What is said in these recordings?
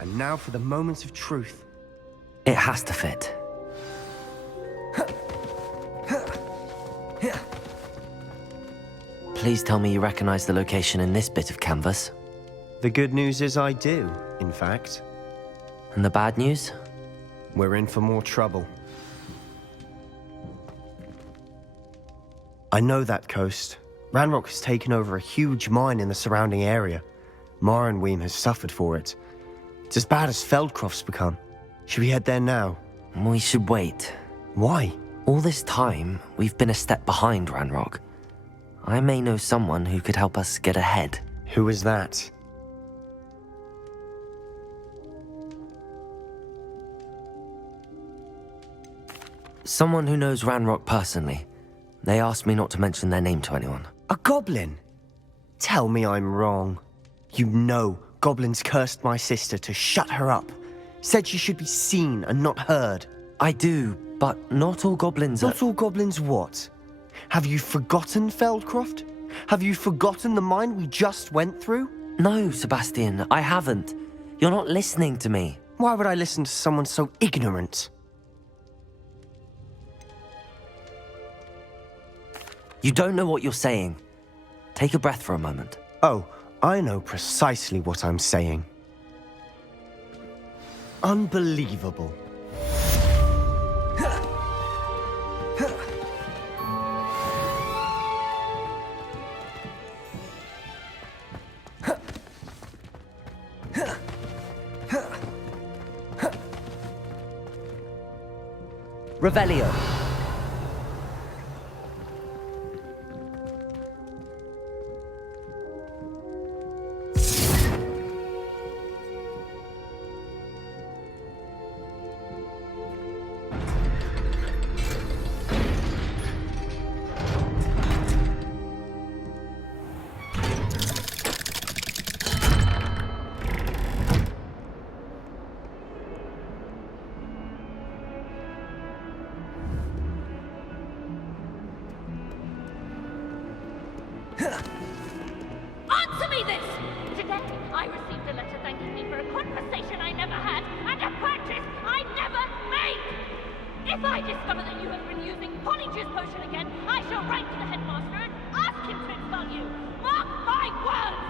And now for the moments of truth. It has to fit. Please tell me you recognize the location in this bit of canvas. The good news is I do, in fact. And the bad news? We're in for more trouble. I know that coast. Ranrock has taken over a huge mine in the surrounding area. Morrowind has suffered for it. It's as bad as Feldcroft's become. Should we head there now? We should wait. Why? All this time, we've been a step behind Ranrock. I may know someone who could help us get ahead. Who is that? Someone who knows Ranrock personally. They asked me not to mention their name to anyone. A goblin? Tell me I'm wrong. You know goblins cursed my sister to shut her up. Said she should be seen and not heard. I do, but not all goblins are... Not all goblins what? Have you forgotten Feldcroft? Have you forgotten the mine we just went through? No, Sebastian, I haven't. You're not listening to me. Why would I listen to someone so ignorant? You don't know what you're saying. Take a breath for a moment. Oh, I know precisely what I'm saying. Unbelievable. Revelio. Answer me this! Today, I received a letter thanking me for a conversation I never had and a purchase I never made! If I discover that you have been using Polyjuice Potion again, I shall write to the headmaster and ask him to expel you! Mark my words!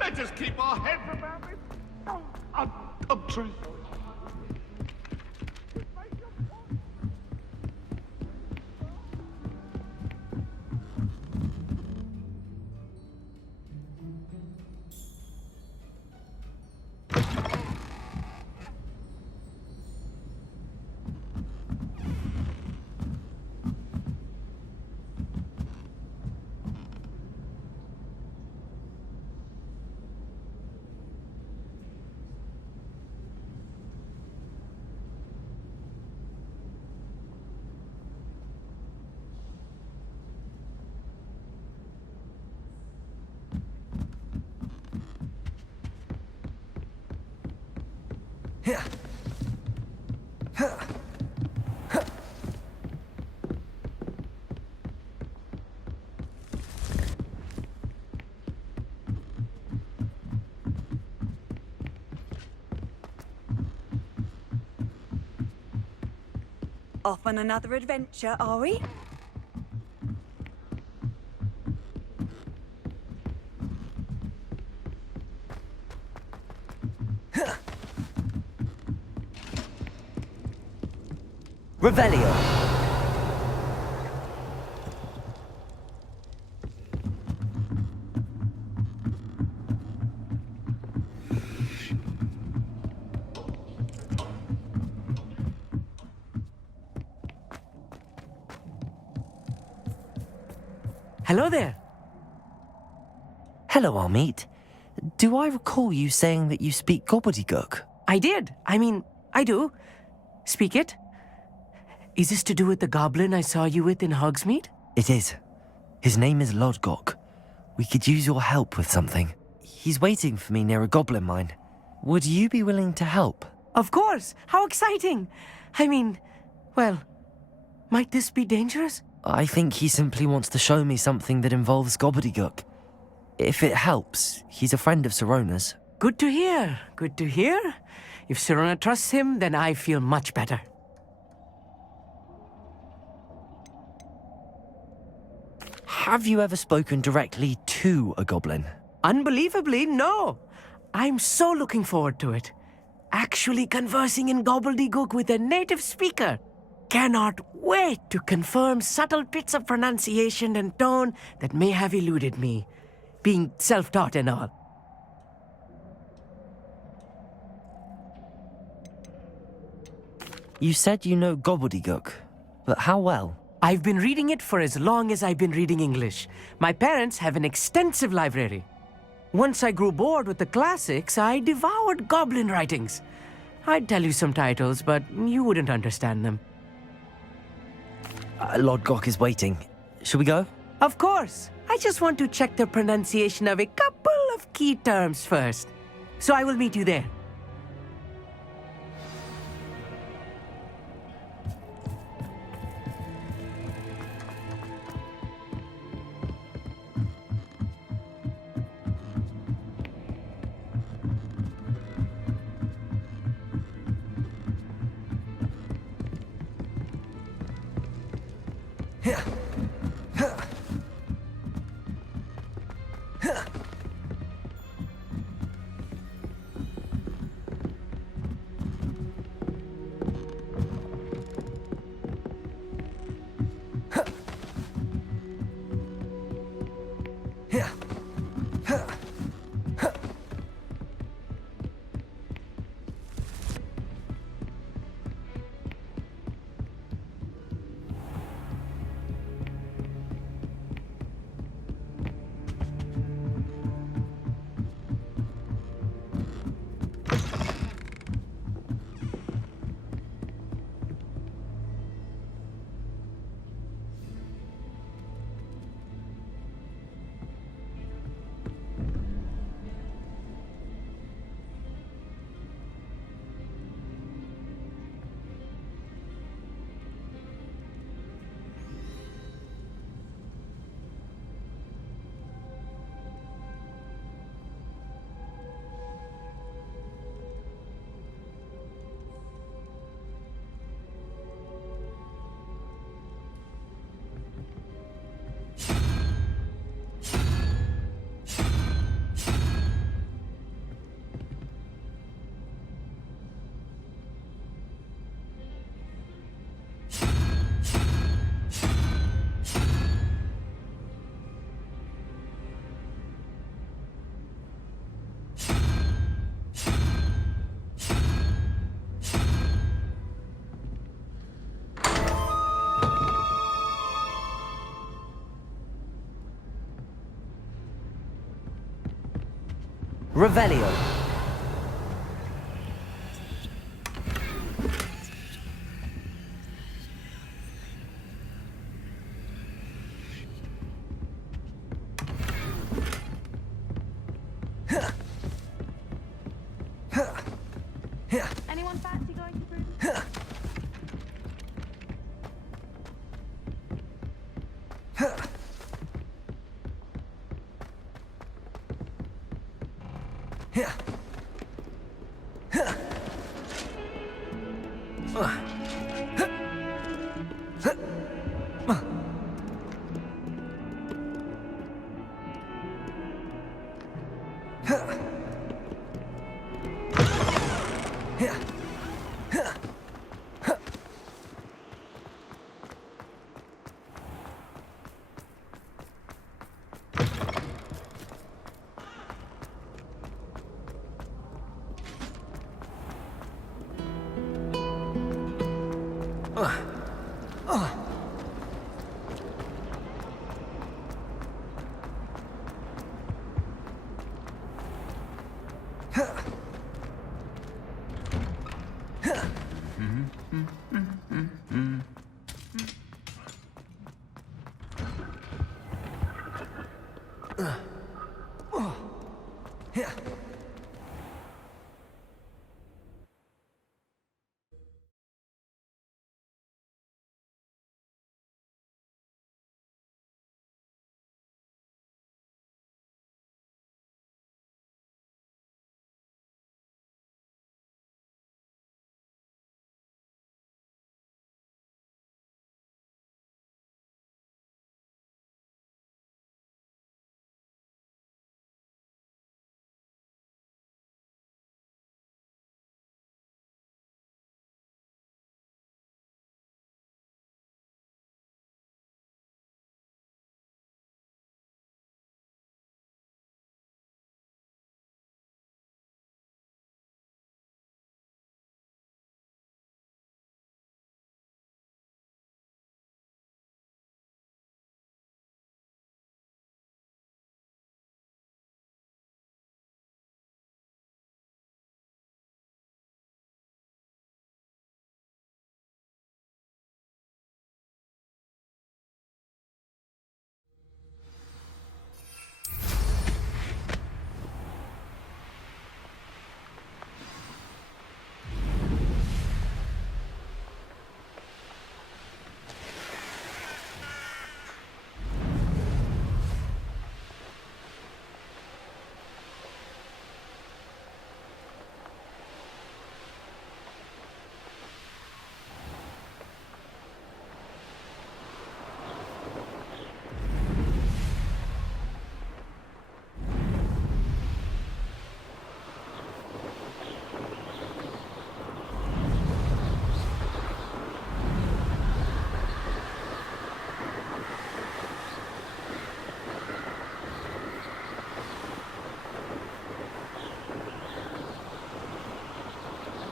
Let us keep our heads about this. I'm truly sorry. Off on another adventure, are we? Revelio. Hello there. Hello, Amit. Do I recall you saying that you speak gobbledygook? I did. I do. Speak it. Is this to do with the goblin I saw you with in Hogsmeade? It is. His name is Lodgok. We could use your help with something. He's waiting for me near a goblin mine. Would you be willing to help? Of course. How exciting. Well, might this be dangerous? I think he simply wants to show me something that involves gobbledygook. If it helps, he's a friend of Sirona's. Good to hear. Good to hear. If Sirona trusts him, then I feel much better. Have you ever spoken directly to a goblin? Unbelievably, no. I'm so looking forward to it. Actually conversing in gobbledygook with a native speaker. Cannot wait to confirm subtle bits of pronunciation and tone that may have eluded me, being self-taught and all. You said you know gobbledygook, but how well? I've been reading it for as long as I've been reading English. My parents have an extensive library. Once I grew bored with the classics, I devoured goblin writings. I'd tell you some titles, but you wouldn't understand them. Lodgok is waiting. Shall we go? Of course. I just want to check the pronunciation of a couple of key terms first. So I will meet you there. Revelio. Anyone fancy going to Bruton?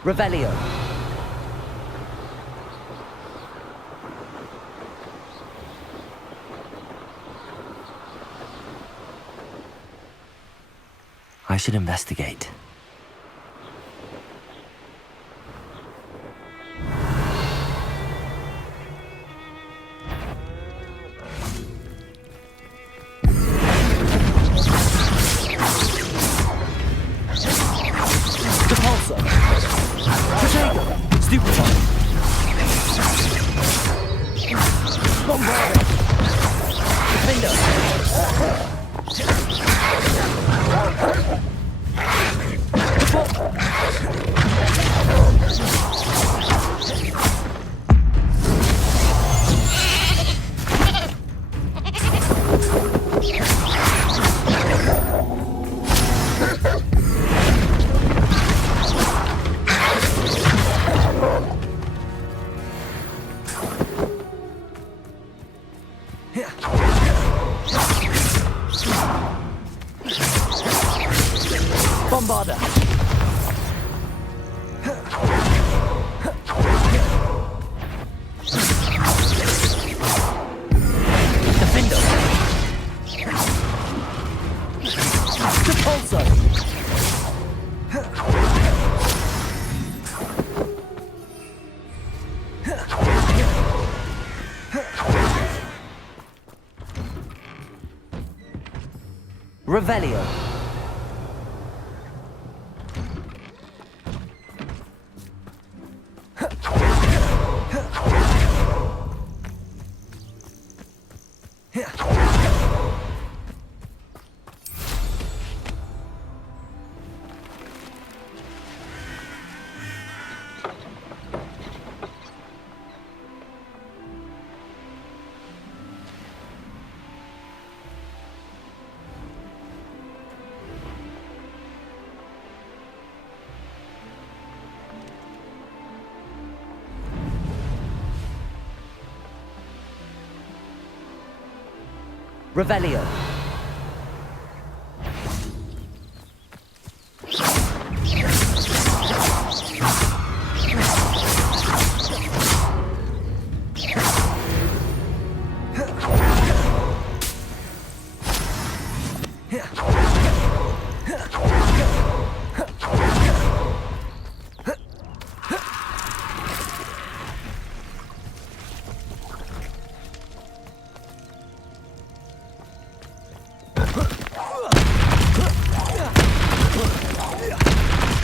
Revelio. I should investigate. Revelio. Revelio.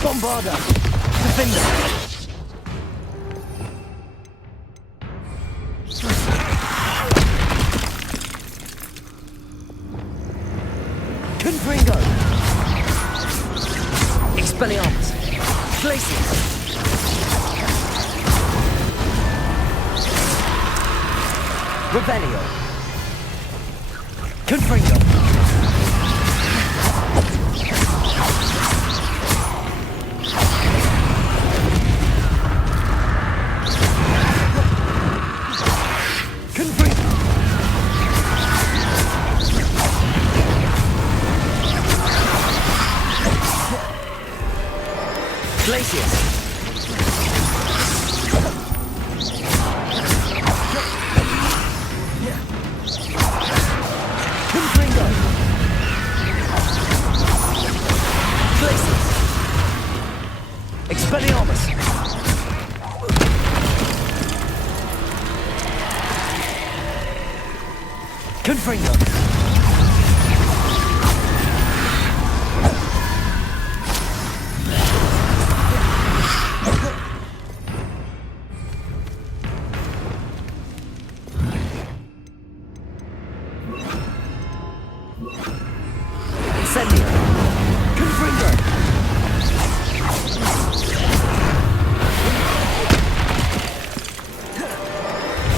Bombarda! Defender! Confringo! Expelliarmus! Glacius! Revelio! Confringo! Glacius! Confringo! Glacius! Expelliarmus! Confringo! Incendio! Confringo!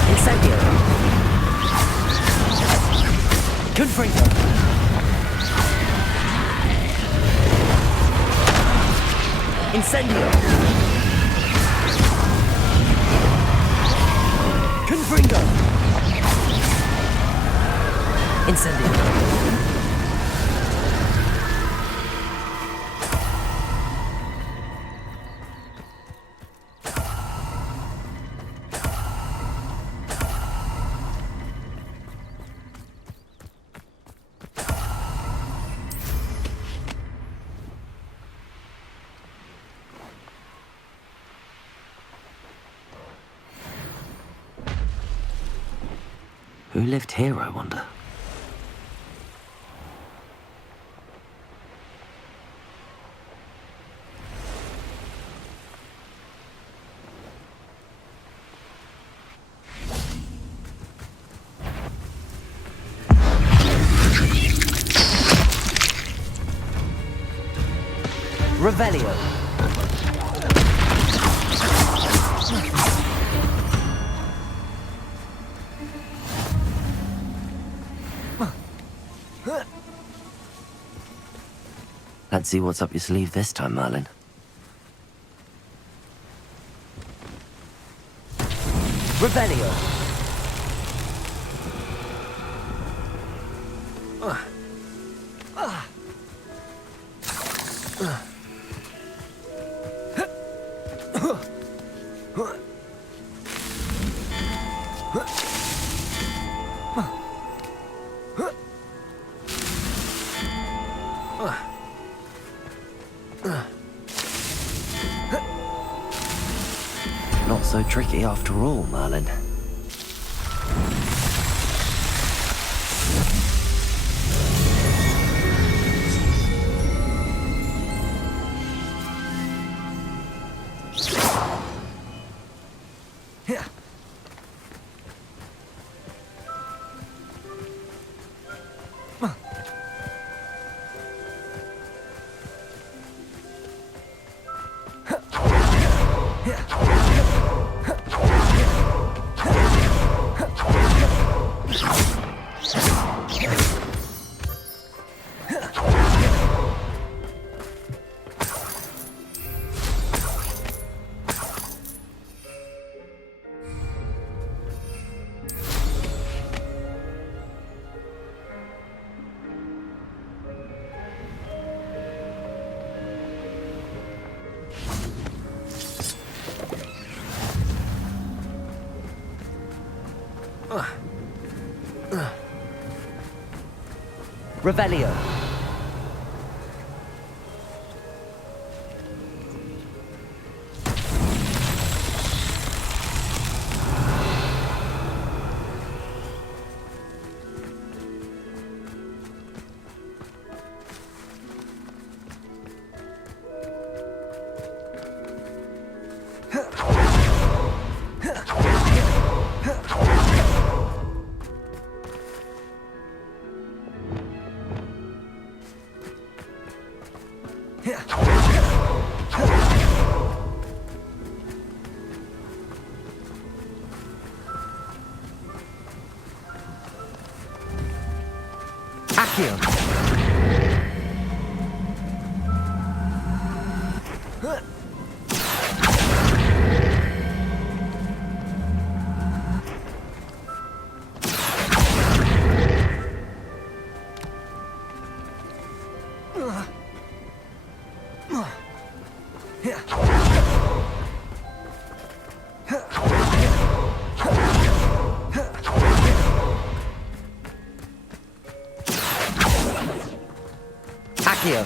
Incendio! Confringo! Incendio! Confringo! Incendio! Who lived here, I wonder? Revelio. Let's see what's up your sleeve this time, Merlin. Revelio. Not so tricky after all, Merlin. Revelio. Accio. Accio.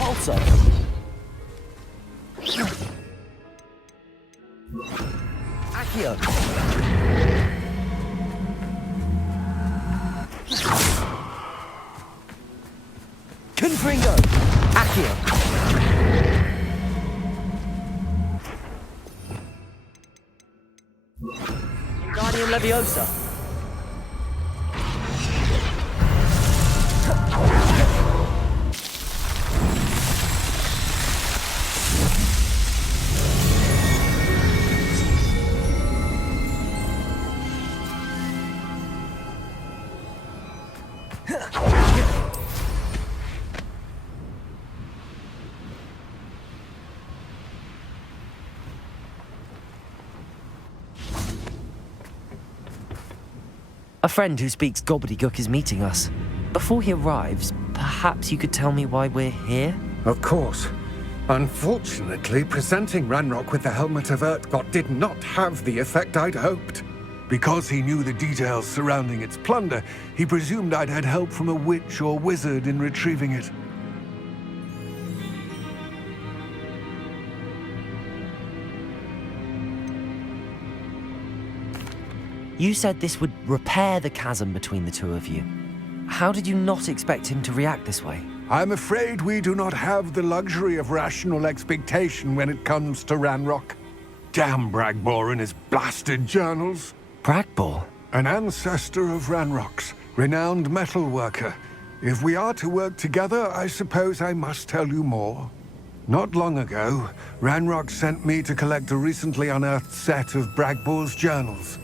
Also. Accio. Confringo. Accio. Guardian Leviosa. A friend who speaks gobbledygook is meeting us. Before he arrives, perhaps you could tell me why we're here? Of course. Unfortunately, presenting Ranrock with the Helmet of Urtkot did not have the effect I'd hoped. Because he knew the details surrounding its plunder, he presumed I'd had help from a witch or wizard in retrieving it. You said this would repair the chasm between the two of you. How did you not expect him to react this way? I'm afraid we do not have the luxury of rational expectation when it comes to Ranrock. Damn Bragbor and his blasted journals. Bragbor? An ancestor of Ranrock's, renowned metal worker. If we are to work together, I suppose I must tell you more. Not long ago, Ranrock sent me to collect a recently unearthed set of Bragbor's journals.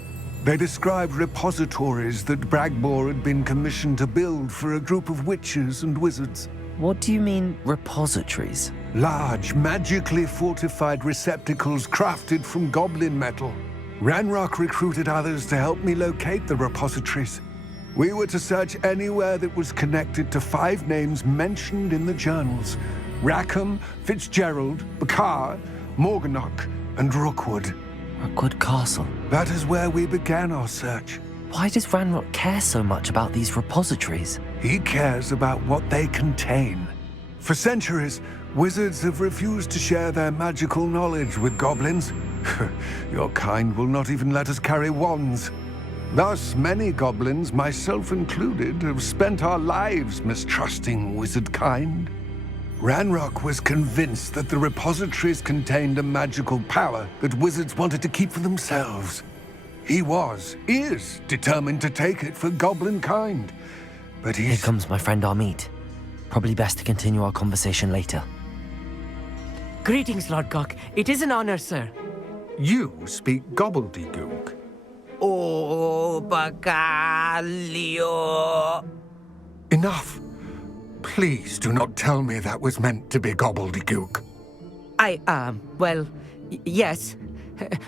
They described repositories that Bragbor had been commissioned to build for a group of witches and wizards. What do you mean, repositories? Large, magically fortified receptacles crafted from goblin metal. Ranrock recruited others to help me locate the repositories. We were to search anywhere that was connected to 5 names mentioned in the journals: Rackham, Fitzgerald, Bakar, Morganach, and Rookwood. Rookwood Castle. That is where we began our search. Why does Ranrock care so much about these repositories? He cares about what they contain. For centuries, wizards have refused to share their magical knowledge with goblins. Your kind will not even let us carry wands. Thus, many goblins, myself included, have spent our lives mistrusting wizard kind. Ranrock was convinced that the repositories contained a magical power that wizards wanted to keep for themselves. He is determined to take it for goblin kind. But Here comes my friend Amit. Probably best to continue our conversation later. Greetings, Lord Gok. It is an honor, sir. You speak gobbledygook. Oh, Bacalio. Enough. Please do not tell me that was meant to be gobbledygook. Yes.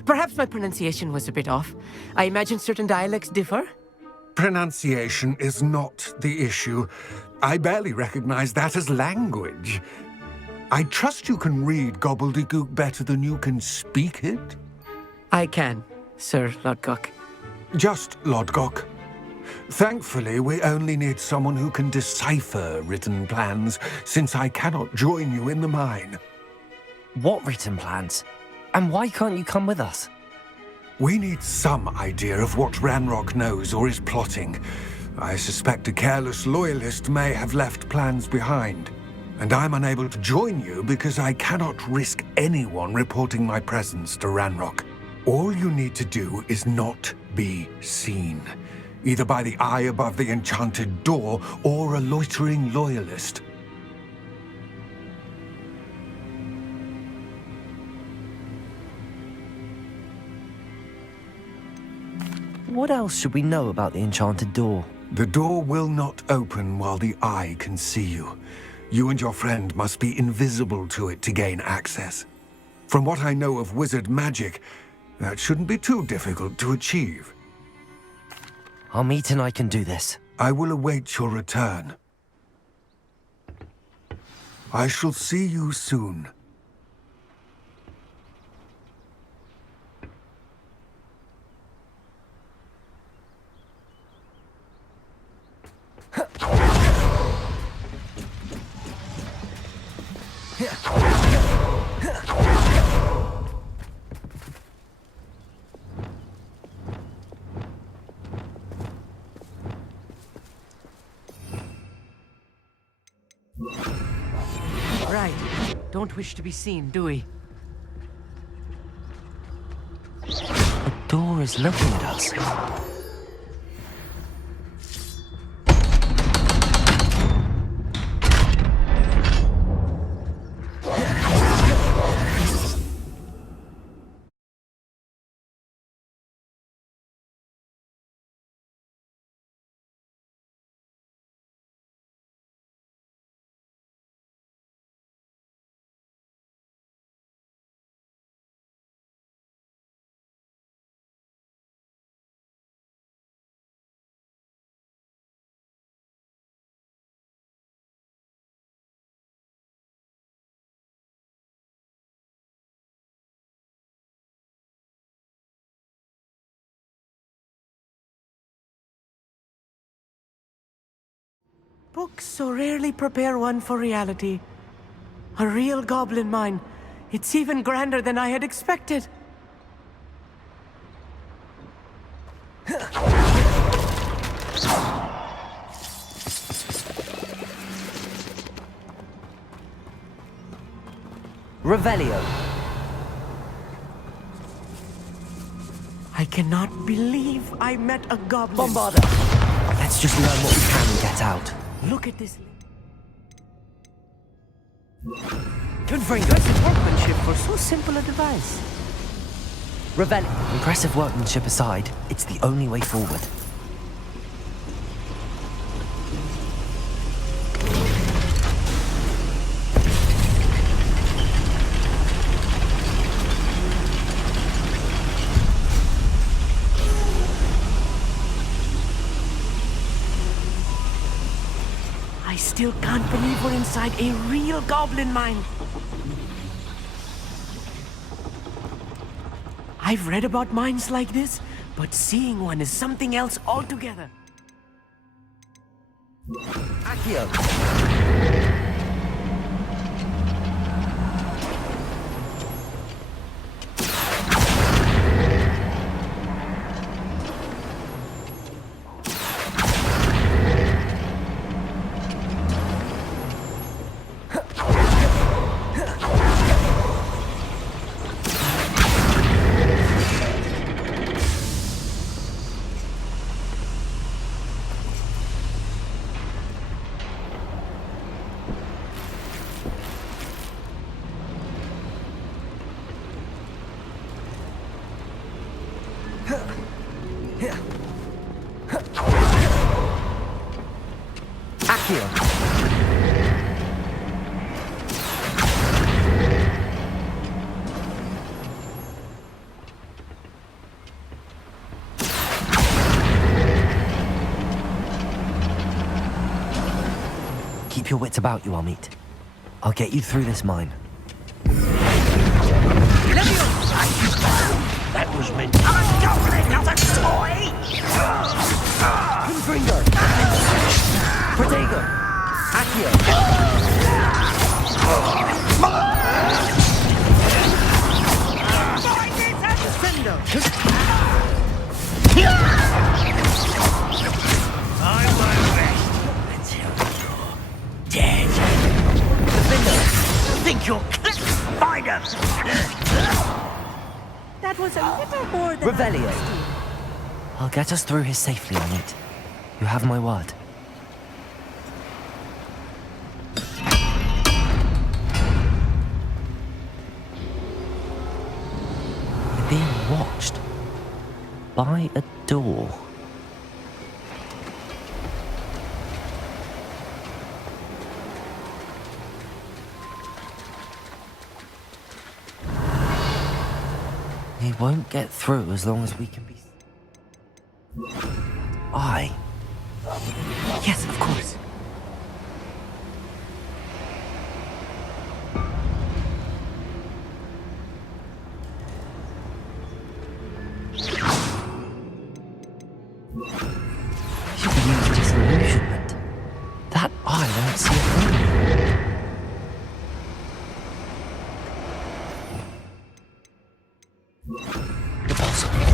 Perhaps my pronunciation was a bit off. I imagine certain dialects differ. Pronunciation is not the issue. I barely recognize that as language. I trust you can read gobbledygook better than you can speak it? I can, Sir Lodgok. Just Lodgok. Thankfully, we only need someone who can decipher written plans, since I cannot join you in the mine. What written plans? And why can't you come with us? We need some idea of what Ranrock knows or is plotting. I suspect a careless loyalist may have left plans behind. And I'm unable to join you because I cannot risk anyone reporting my presence to Ranrock. All you need to do is not be seen, either by the eye above the enchanted door or a loitering loyalist. What else should we know about the enchanted door? The door will not open while the eye can see you. You and your friend must be invisible to it to gain access. From what I know of wizard magic, that shouldn't be too difficult to achieve. Our meet and I can do this. I will await your return. I shall see you soon. Right. Don't wish to be seen, do we? The door is looking at us. Books so rarely prepare one for reality. A real goblin mine. It's even grander than I had expected. Revelio. I cannot believe I met a goblin. Bombarda. Let's just learn what we can and get out. Look at this. Good for Impressive workmanship for so simple a device. Revelio. Impressive workmanship aside, it's the only way forward. I still can't believe we're inside a real goblin mine. I've read about mines like this, but seeing one is something else altogether. Accio. Accio. Keep your wits about you, Amit. I'll get you through this mine. That was meant to be a goblin, not a toy! Finger! Protego! Accio! Think you're clip spider! That was a little more than Revelio. I'll get us through here safely, Amit. You have my word. We're being watched by a door. We won't get through as long as we can be... Yes, of course. You can use disillusionment. That eye won't see a thing. Impossible.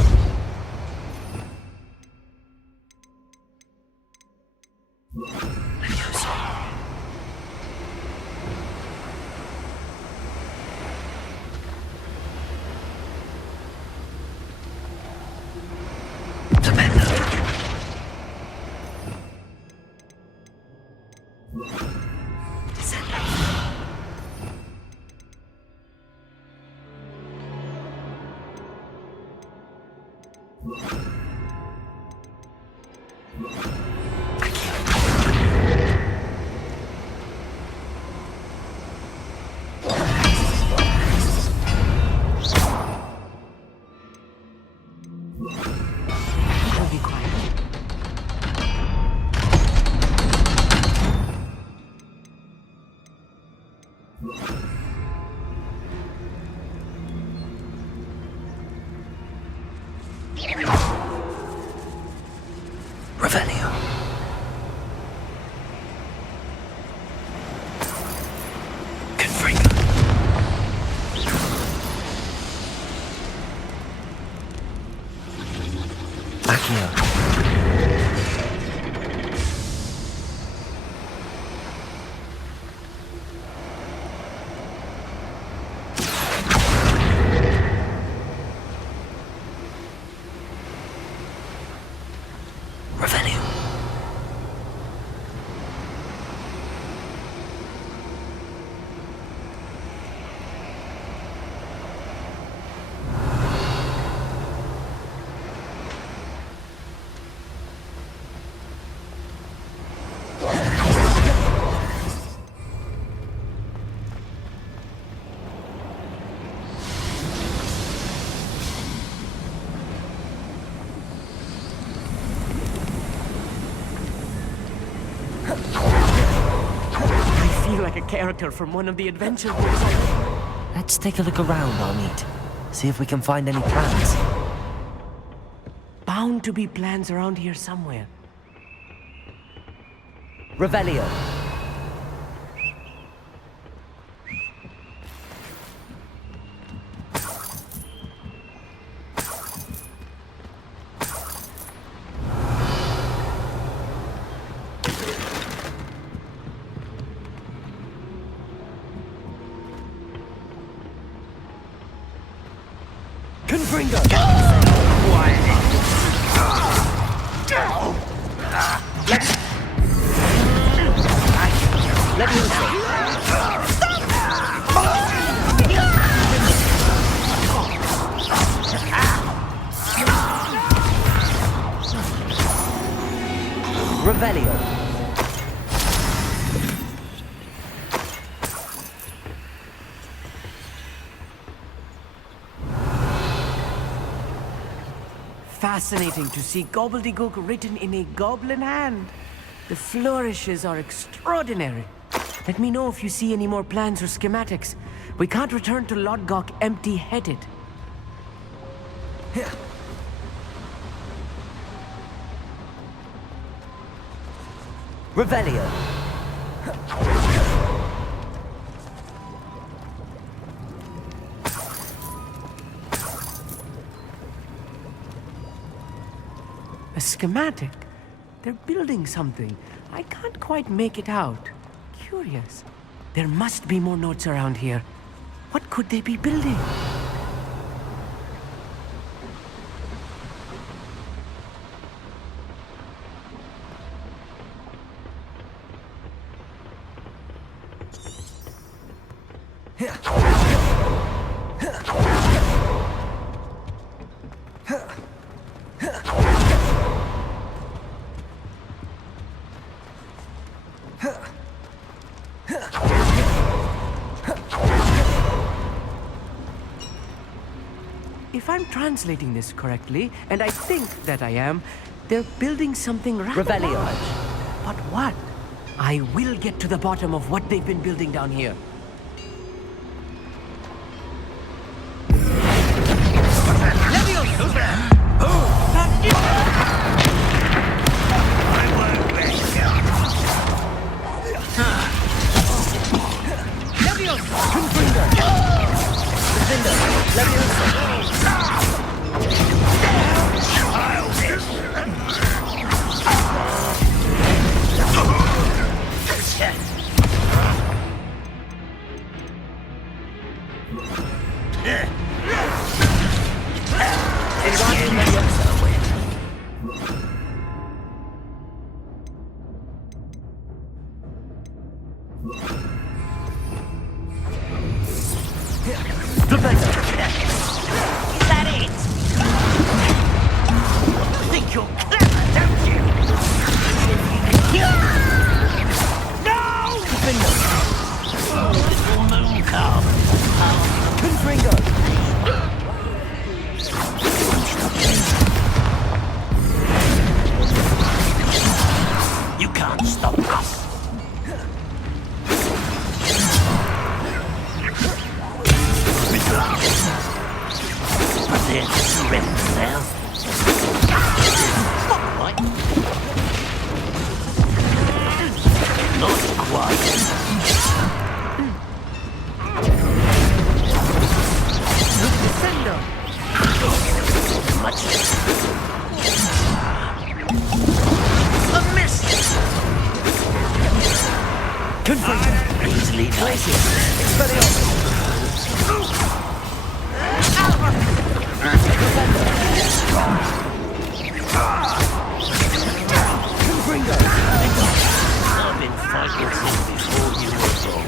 Revelio. Confringo. Accio. Revelio. I feel like a character from one of the adventure books. Let's take a look around, Amit. See if we can find any plans. Bound to be plans around here somewhere. Revelio. Confringo. Let me Revelio. Fascinating to see gobbledygook written in a goblin hand. The flourishes are extraordinary. Let me know if you see any more plans or schematics. We can't return to Lodgok empty-headed. Revelio. A schematic? They're building something. I can't quite make it out. Curious. There must be more notes around here. What could they be building? If I'm translating this correctly, and I think that I am, they're building something rather Revelio. large. But what? I will get to the bottom of what they've been building down here. Is that it? You think you're clever, don't you? No! Little moon calf. You can't stop us. They're surrender now. Right. Not quite. Much. A miss. Confirm. Easily places. I've been fighting since before you were born.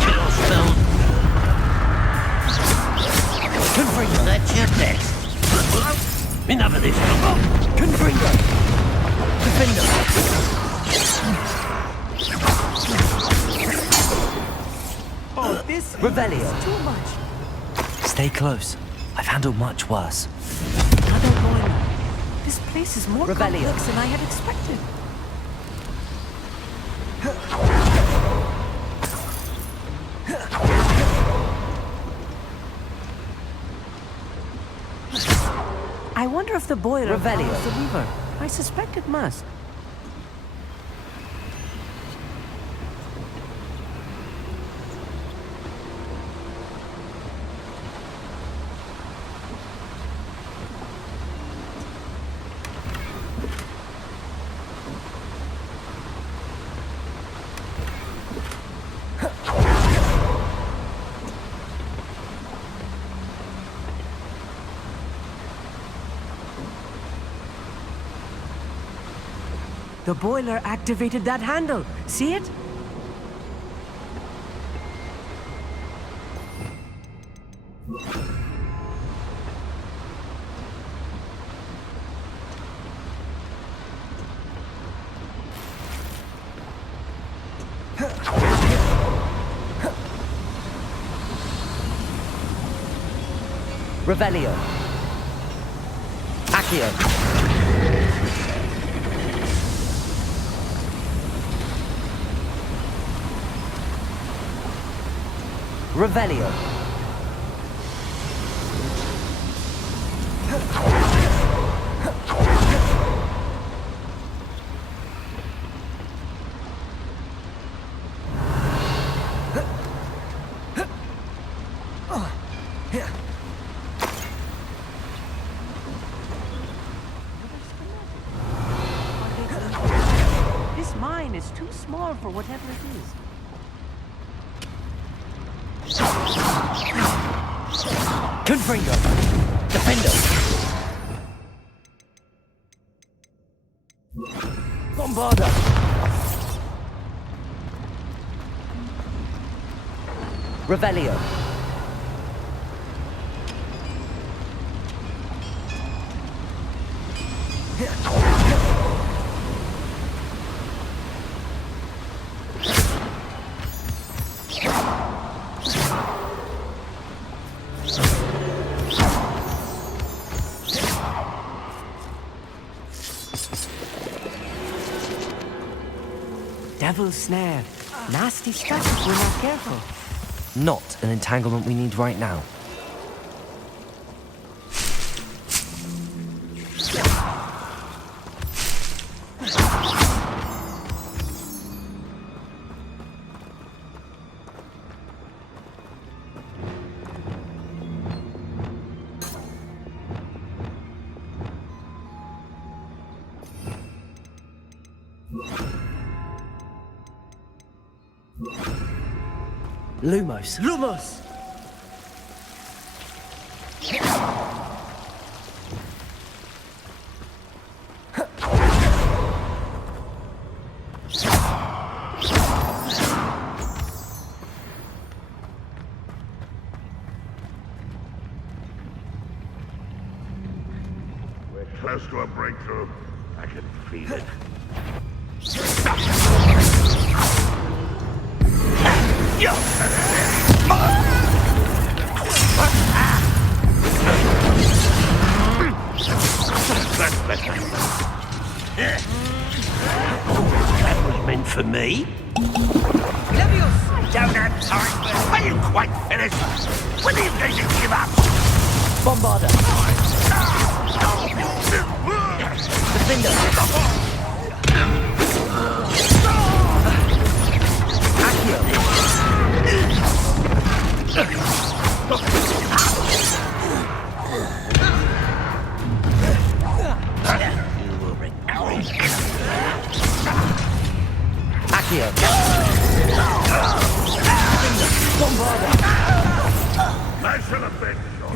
Kill spell. That's your best. Enough of this. Confringo! Defender! Oh, this Revelio. is too much. Stay close. I've handled much worse. Another boiler. This place is more Revelio. complex than I had expected. I wonder if the boiler Revelio. powers the lever. I suspect it must. The boiler activated that handle. See it? Revelio. Accio. Revelio. This mine is too small for whatever it is. Confringo. Defendo. Bombarda. Revelio. Devil's snare. Nasty stuff if we're not careful. Not an entanglement we need right now. Lumos. Lumos! We're close to a breakthrough. I can feel it. That was meant for me. Levios! Don't have time. Are you quite finished? When are you going to give up? Bombarda. Defendo. Accio. You will regret. Accio. Bombarda. I should have been sure.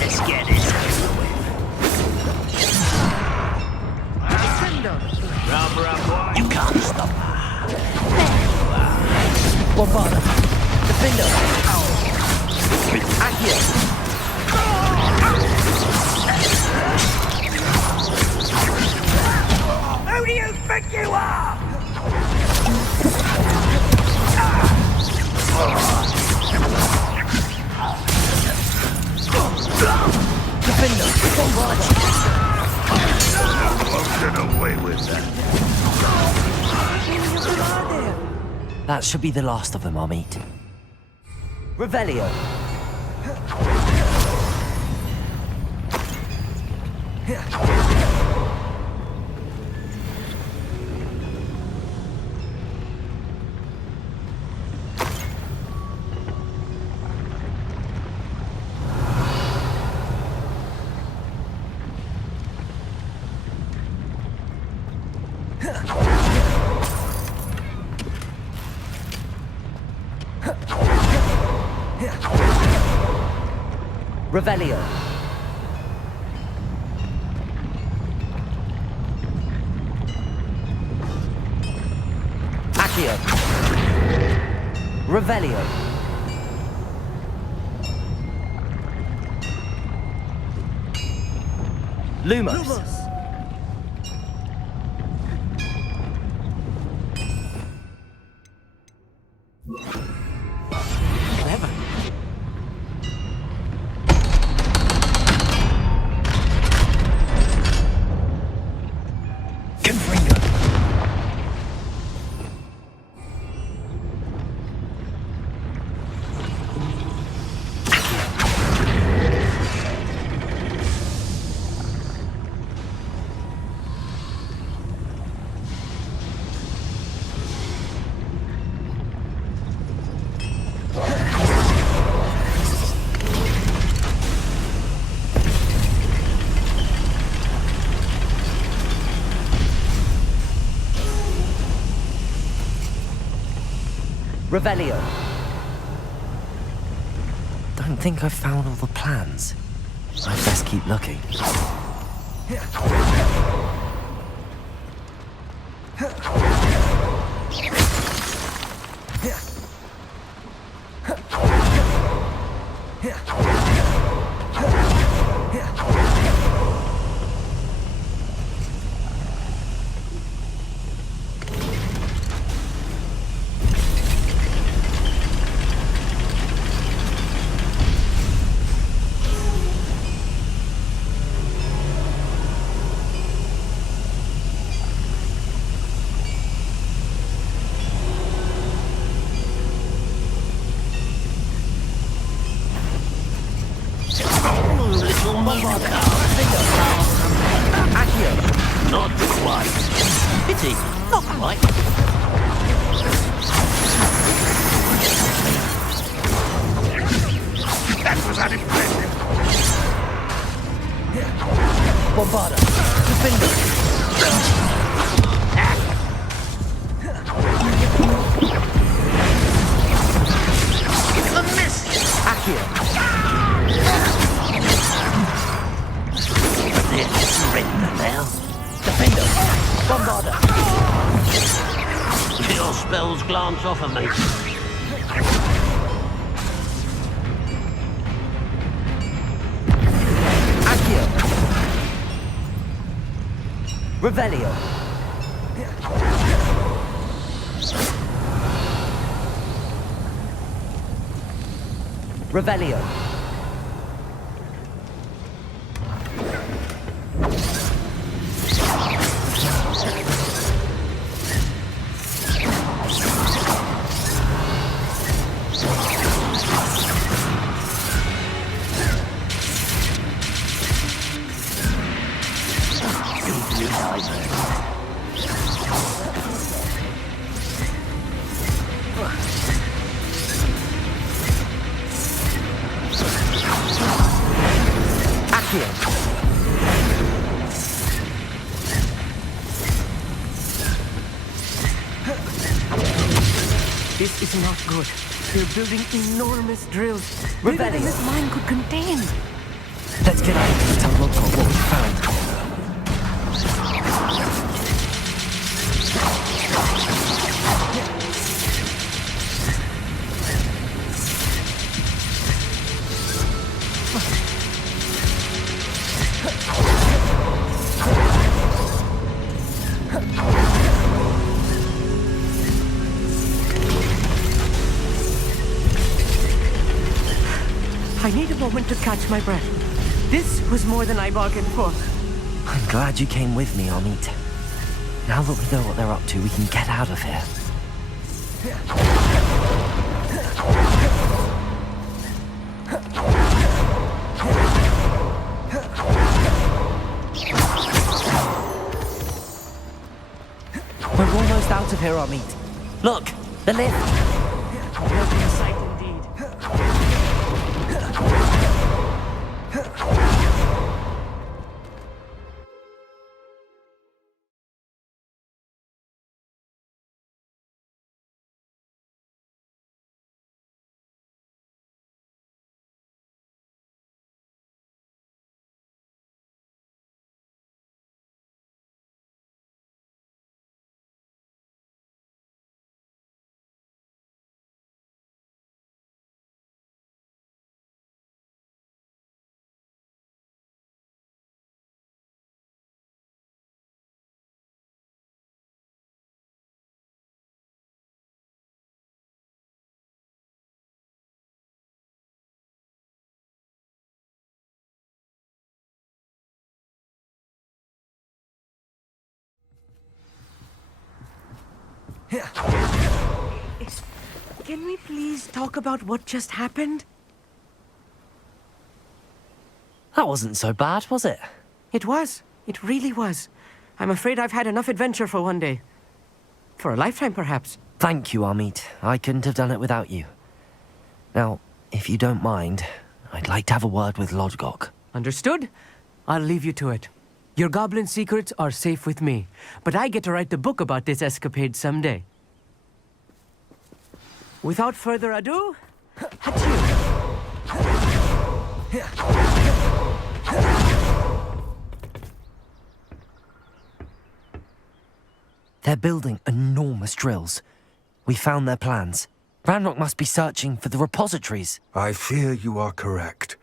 Let's get this over with. You can't stop her. Bombarda. Defendo. Accio. Who do you think you are? Defendo. Bombarda. Won't get away with that. That should be the last of them, I'll meet. Revelio. Revelio. Accio. Revelio. Lumos. Clever. Confringo. Revelio. Don't think I've found all the plans. I'd best keep looking. Little motor. Accio! Not quite. Pity. Not quite. That was unimpressive. Bombarda! Defender! A miss. Accio! They're surrender now. Defender! Bombarda! Your spells glance off of me. Accio! Revelio! Revelio! This is not good. They're building enormous drills. Bigger than Revelio. this mine could contain. Let's get out and tell Lodcott what we found. I need a moment to catch my breath. This was more than I bargained for. I'm glad you came with me, Amit. Now that we know what they're up to, we can get out of here. We're almost out of here, Amit. Look, the lift. Lovely sight indeed. Can we please talk about what just happened? That wasn't so bad, was it? It was. It really was. I'm afraid I've had enough adventure for one day. For a lifetime, perhaps. Thank you, Amit. I couldn't have done it without you. Now, if you don't mind, I'd like to have a word with Lodgok. Understood? I'll leave you to it. Your goblin secrets are safe with me, but I get to write the book about this escapade someday. Without further ado, They're building enormous drills. We found their plans. Ranrock must be searching for the repositories. I fear you are correct.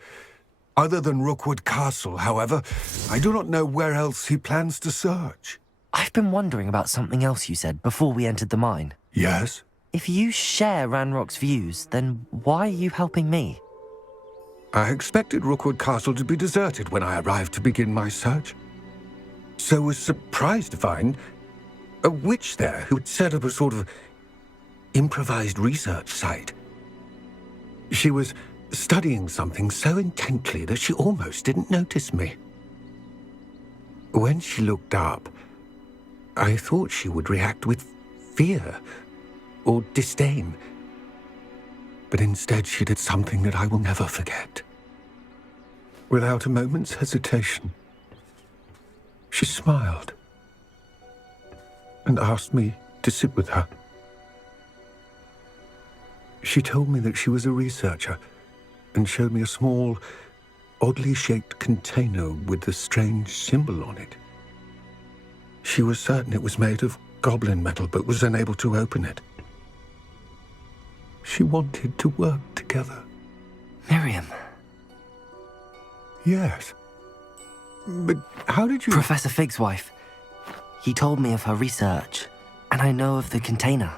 Other than Rookwood Castle, however, I do not know where else he plans to search. I've been wondering about something else you said before we entered the mine. Yes? If you share Ranrock's views, then why are you helping me? I expected Rookwood Castle to be deserted when I arrived to begin my search. So was surprised to find a witch there who had set up a sort of improvised research site. She was studying something so intently that she almost didn't notice me. When she looked up, I thought she would react with fear or disdain. But instead she did something that I will never forget. Without a moment's hesitation, she smiled and asked me to sit with her. She told me that she was a researcher and showed me a small, oddly shaped container with a strange symbol on it. She was certain it was made of goblin metal, but was unable to open it. She wanted to work together. Miriam. Yes. But how did you... Professor Fig's wife. He told me of her research, and I know of the container.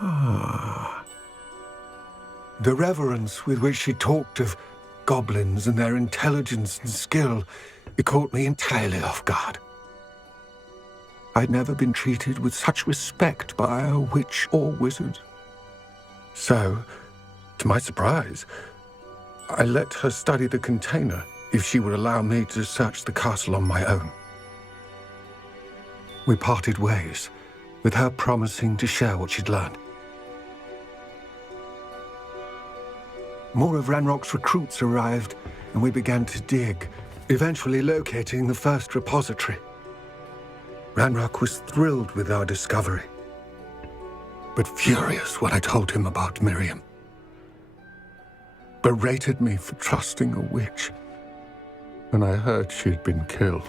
Ah. The reverence with which she talked of goblins and their intelligence and skill, it caught me entirely off guard. I'd never been treated with such respect by a witch or wizard. So, to my surprise, I let her study the container if she would allow me to search the castle on my own. We parted ways, with her promising to share what she'd learned. More of Ranrock's recruits arrived, and we began to dig, eventually locating the first repository. Ranrock was thrilled with our discovery, but furious when I told him about Miriam. Berated me for trusting a witch when I heard she'd been killed.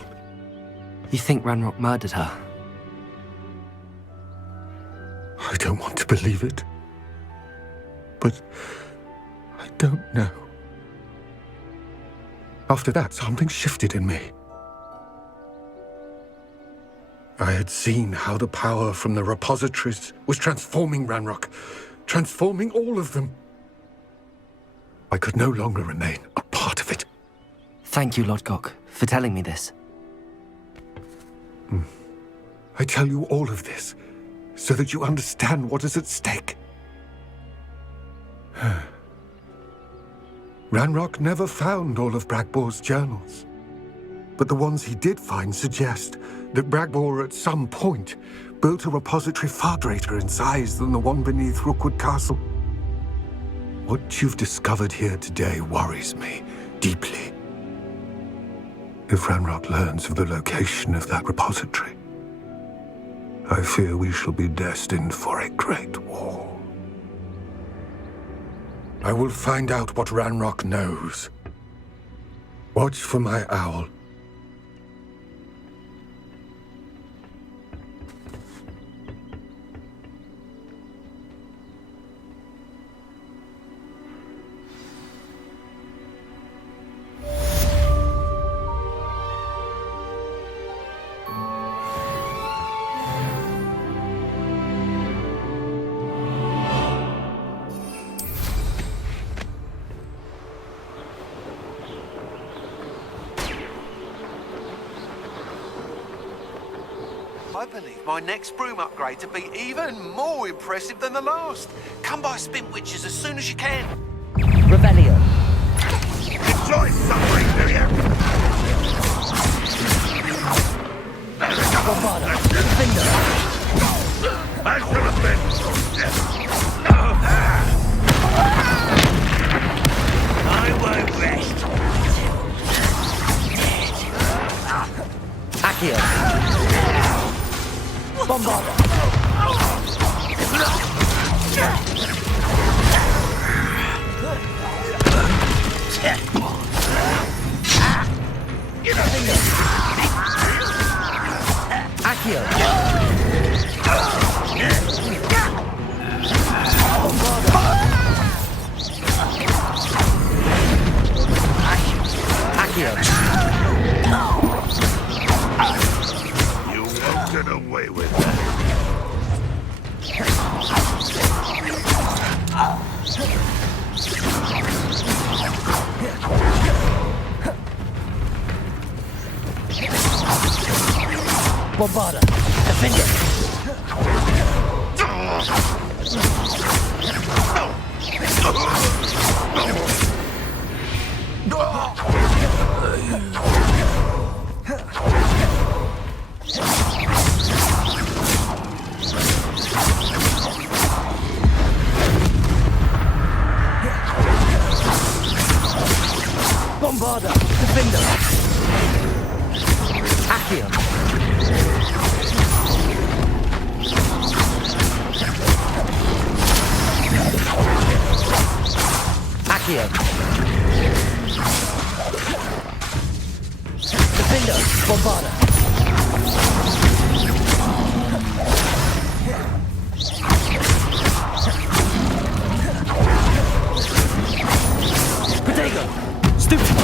You think Ranrock murdered her? I don't want to believe it, but I don't know. After that, something shifted in me. I had seen how the power from the repositories was transforming Ranrock, transforming all of them. I could no longer remain a part of it. Thank you, Lodgok, for telling me this. I tell you all of this so that you understand what is at stake. Ranrock never found all of Bragbor's journals, but the ones he did find suggest that Bragbor at some point built a repository far greater in size than the one beneath Rookwood Castle. What you've discovered here today worries me deeply. If Ranrock learns of the location of that repository, I fear we shall be destined for a great war. I will find out what Ranrock knows. Watch for my owl. I believe my next broom upgrade to be even more impressive than the last. Come by Spin Witches as soon as you can. Revelio. Enjoy suffering, do you? Bombarda. Defender. I should have been. I won't rest. Accio. Bombarda. Accio. Accio. You won't get away with that. Bombarda. Defender. Bombarda. Defender. Accio. Accio. Defender. Bombarda. Protego. Stupefy.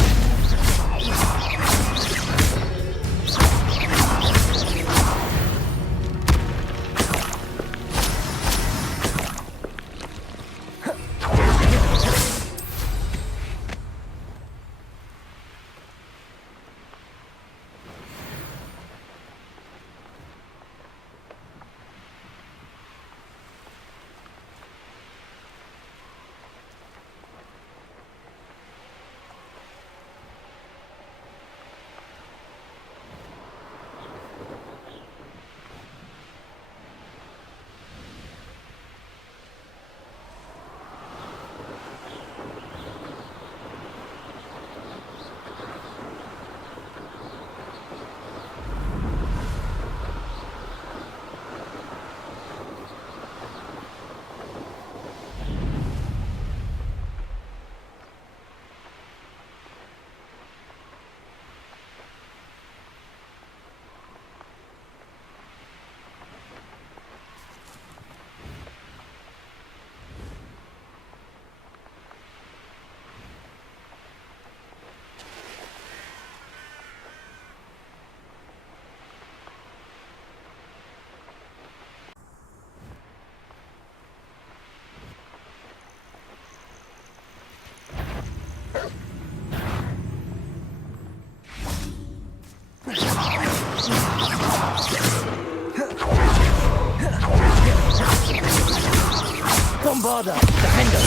Bombarda. Defender.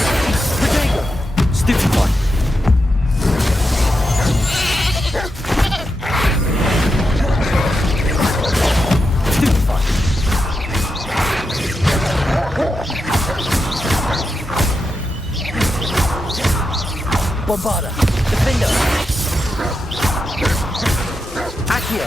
Protego. Stupefy. Stupefy. Bombarda. Defender. Accio.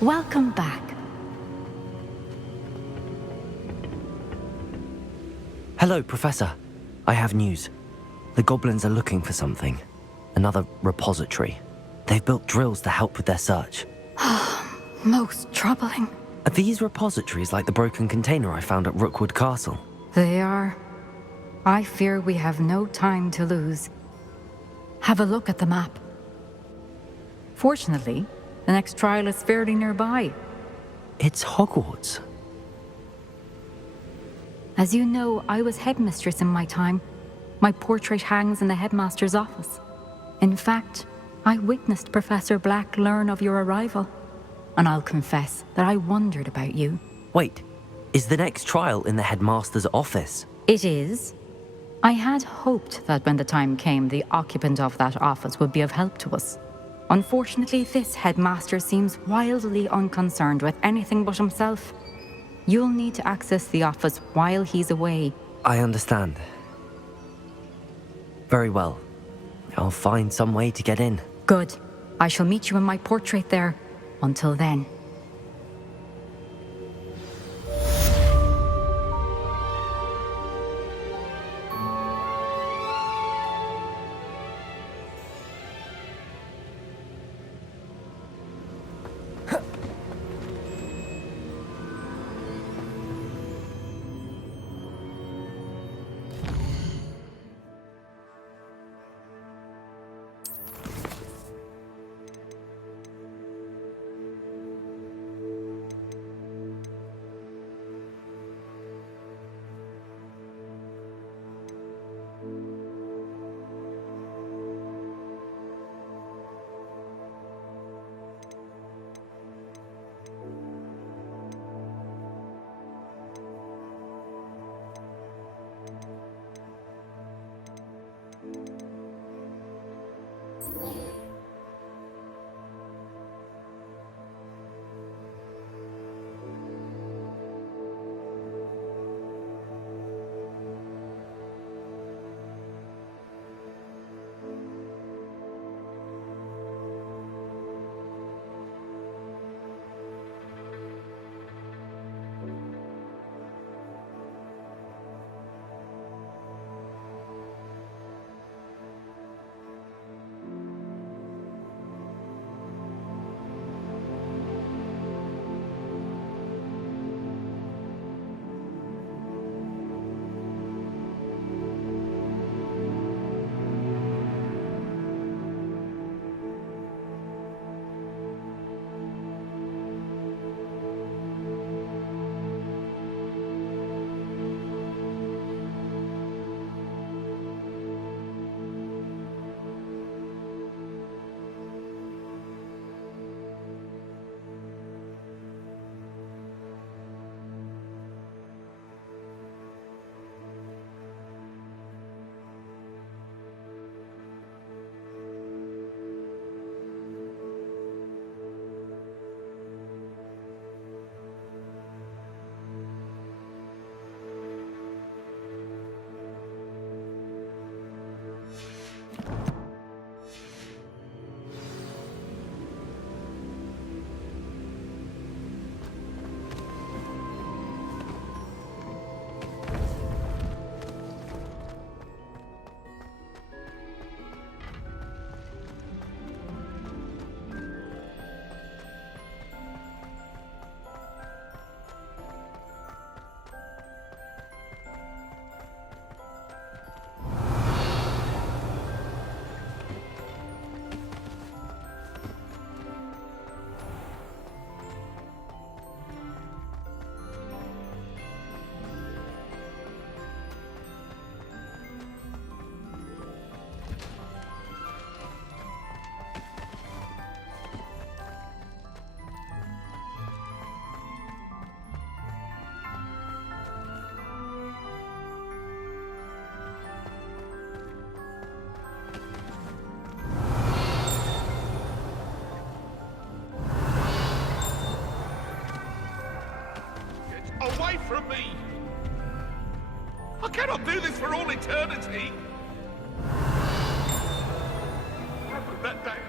Welcome back. Hello, Professor. I have news. The goblins are looking for something. Another repository. They've built drills to help with their search. Most troubling. Are these repositories like the broken container I found at Rookwood Castle? They are. I fear we have no time to lose. Have a look at the map. Fortunately, the next trial is fairly nearby. It's Hogwarts. As you know, I was headmistress in my time. My portrait hangs in the headmaster's office. In fact, I witnessed Professor Black learn of your arrival. And I'll confess that I wondered about you. Wait, is the next trial in the headmaster's office? It is. I had hoped that when the time came, the occupant of that office would be of help to us. Unfortunately, this headmaster seems wildly unconcerned with anything but himself. You'll need to access the office while he's away. I understand. Very well. I'll find some way to get in. Good. I shall meet you in my portrait there. Until then. Away from me! I cannot do this for all eternity. Happened that day.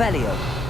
Revelio.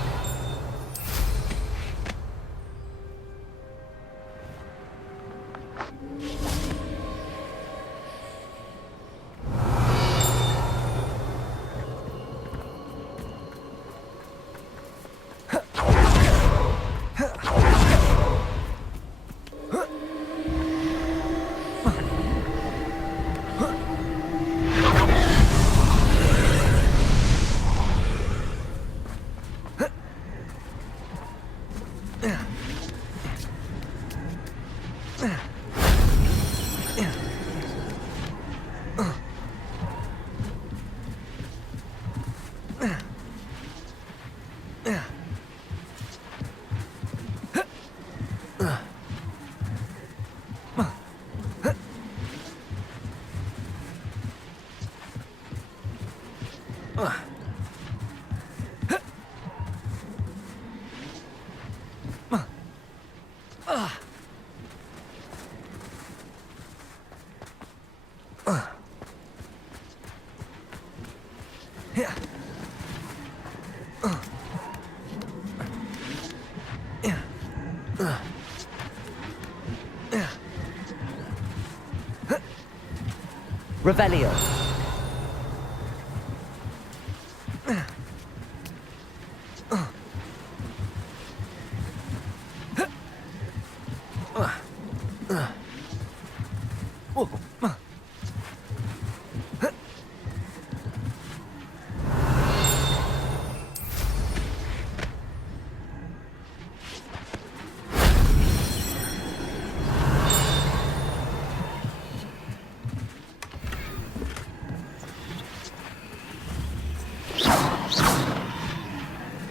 Revelio.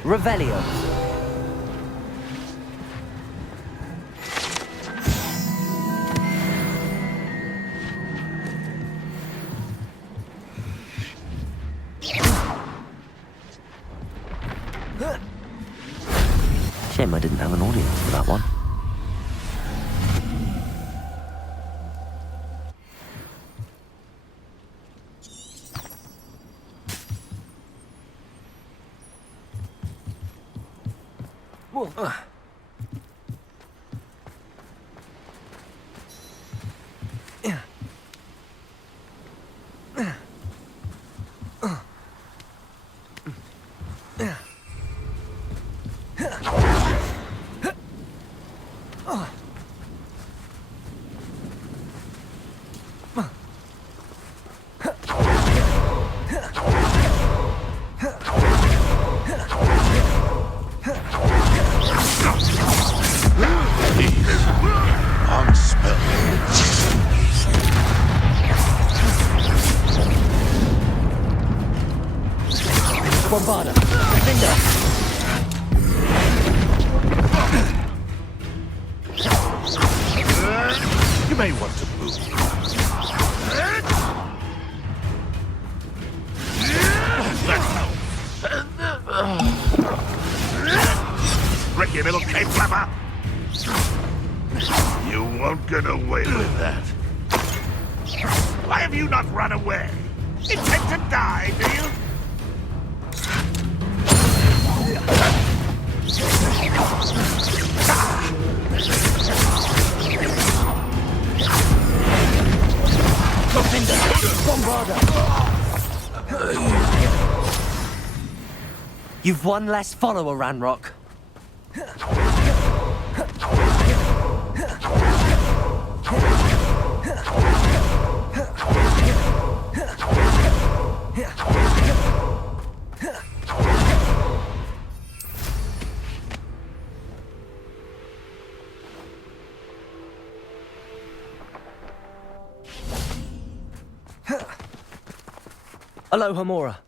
Revelio. Shame I didn't have an audience for that one. Bombarda. Linda. You may want to move. Ricky, little cave flapper! You won't get away with that. Why have you not run away? Intend to die, do you? You've one less follower, Ranrock. Aloha, Mora.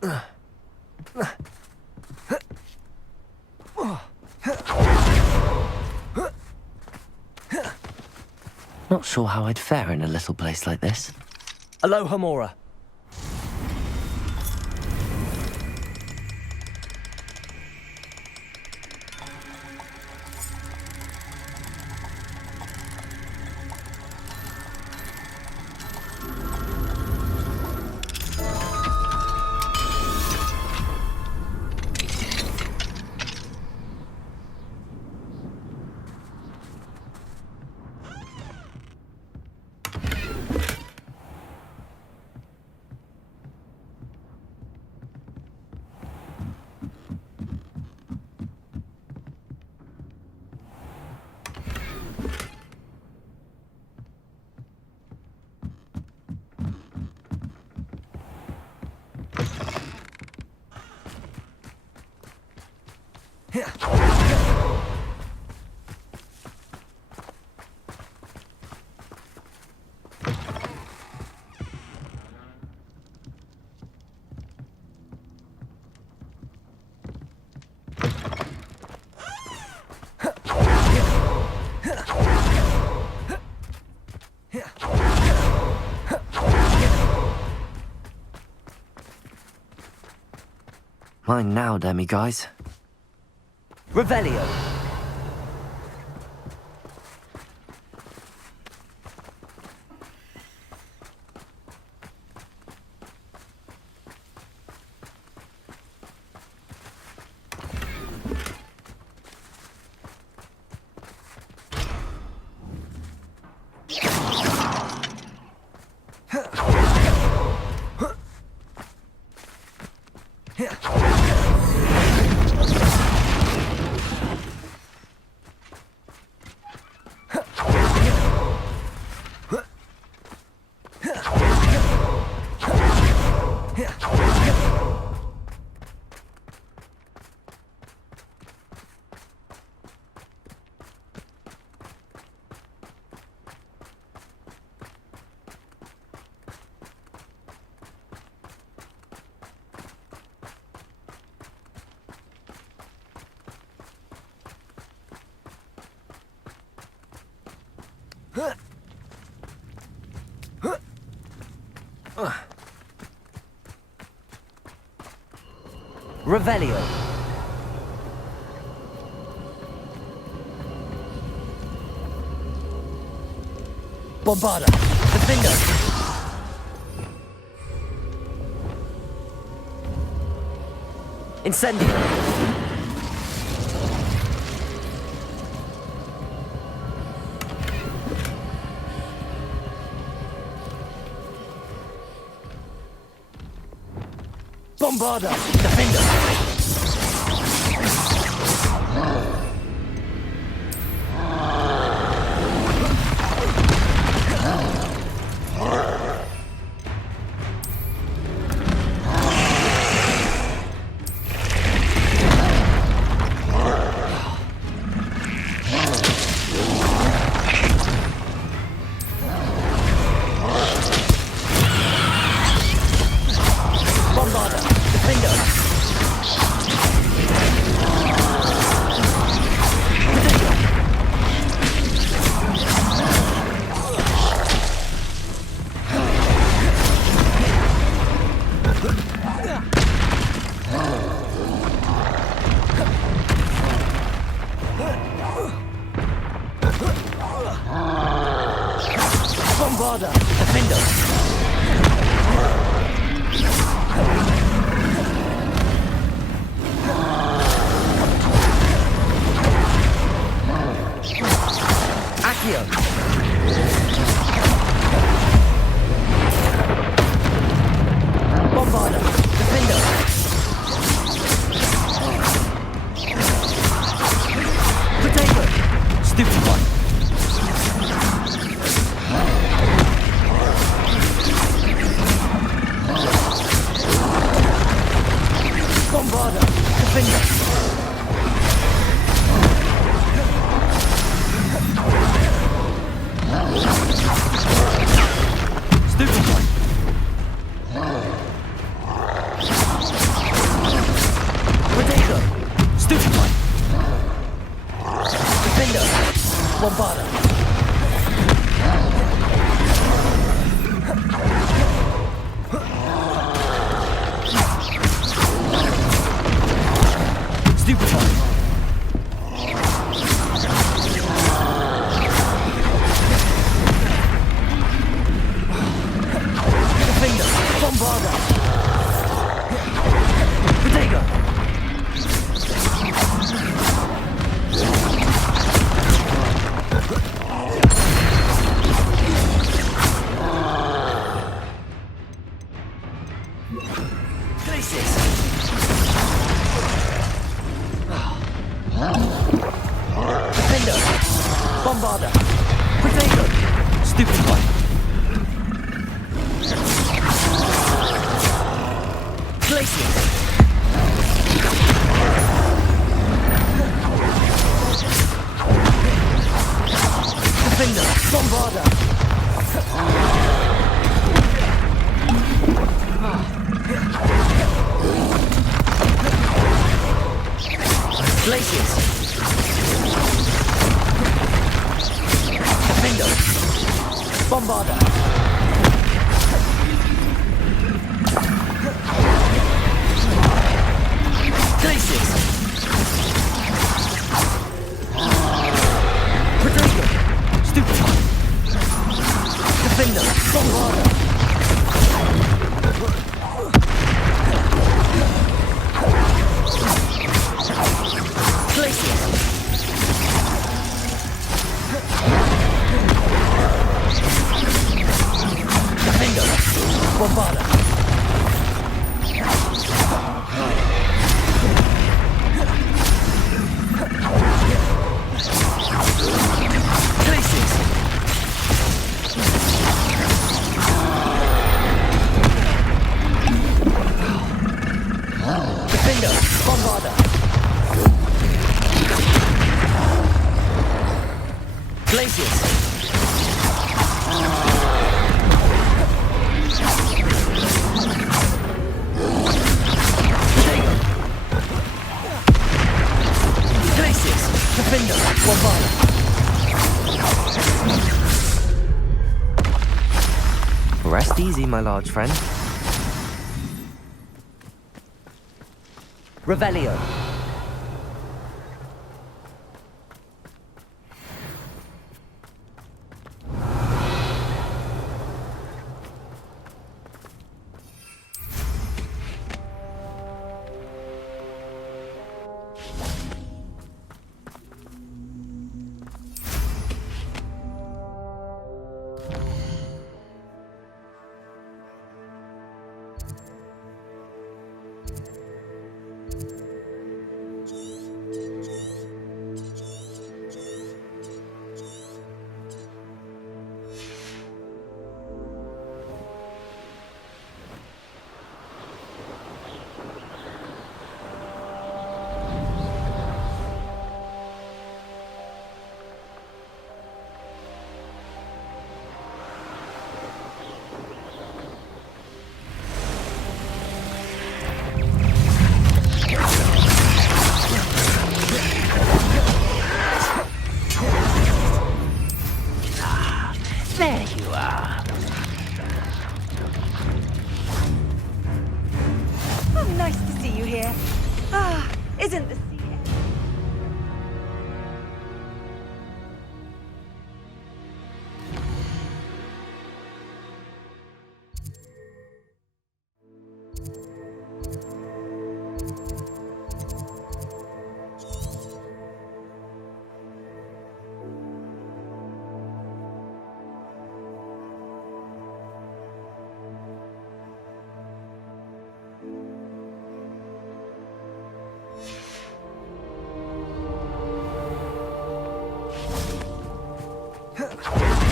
Not sure how I'd fare in a little place like this. Aloha, Mora. Mine now, demi-guys. Revelio. Revelio. Bombarda. Defender. Incendio. Bombarda. Defender. Bombarda. Defender. Accio. Bombarda. Defender. Potato. Stupid one. Bombarda. Defender. Stupid one. Glacius! Defender! Bombarder! Potato! Stupefy! Glacius! Defender! Bombarder! Glacius! Defender! Bombarder! Glacius! Potato! Stupefy! Defender! Bombarder! Glacius! Defender! Bombarder! Glacius! Defender! Bombarder! Glacius! Glacius! Defender! Bombarder! Rest easy, my large friend. Revelio. There you are. Oh, nice to see you here. Ah, isn't the sea...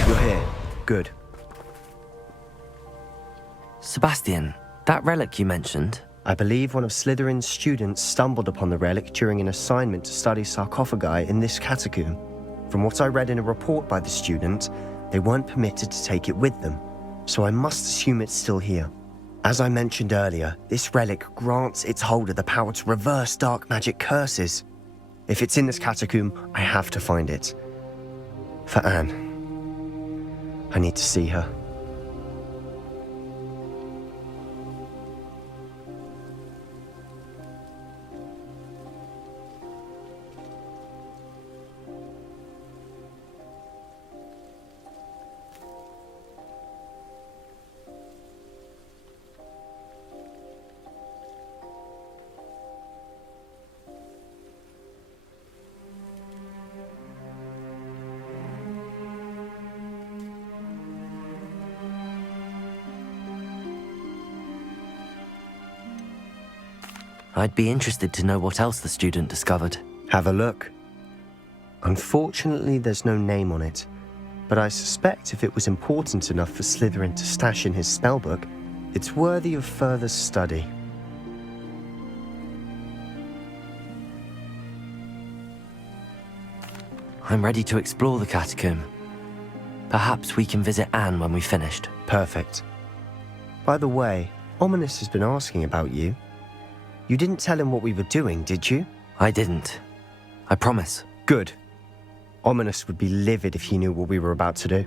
You're here. Good. Sebastian, that relic you mentioned. I believe one of Slytherin's students stumbled upon the relic during an assignment to study sarcophagi in this catacomb. From what I read in a report by the student, they weren't permitted to take it with them, so I must assume it's still here. As I mentioned earlier, this relic grants its holder the power to reverse dark magic curses. If it's in this catacomb, I have to find it. For Anne. I need to see her. I'd be interested to know what else the student discovered. Have a look. Unfortunately, there's no name on it, but I suspect if it was important enough for Slytherin to stash in his spellbook, it's worthy of further study. I'm ready to explore the catacomb. Perhaps we can visit Anne when we've finished. Perfect. By the way, Ominous has been asking about you. You didn't tell him what we were doing, did you? I didn't. I promise. Good. Ominous would be livid if he knew what we were about to do.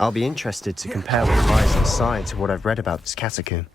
I'll be interested to compare what lies inside to what I've read about this catacomb.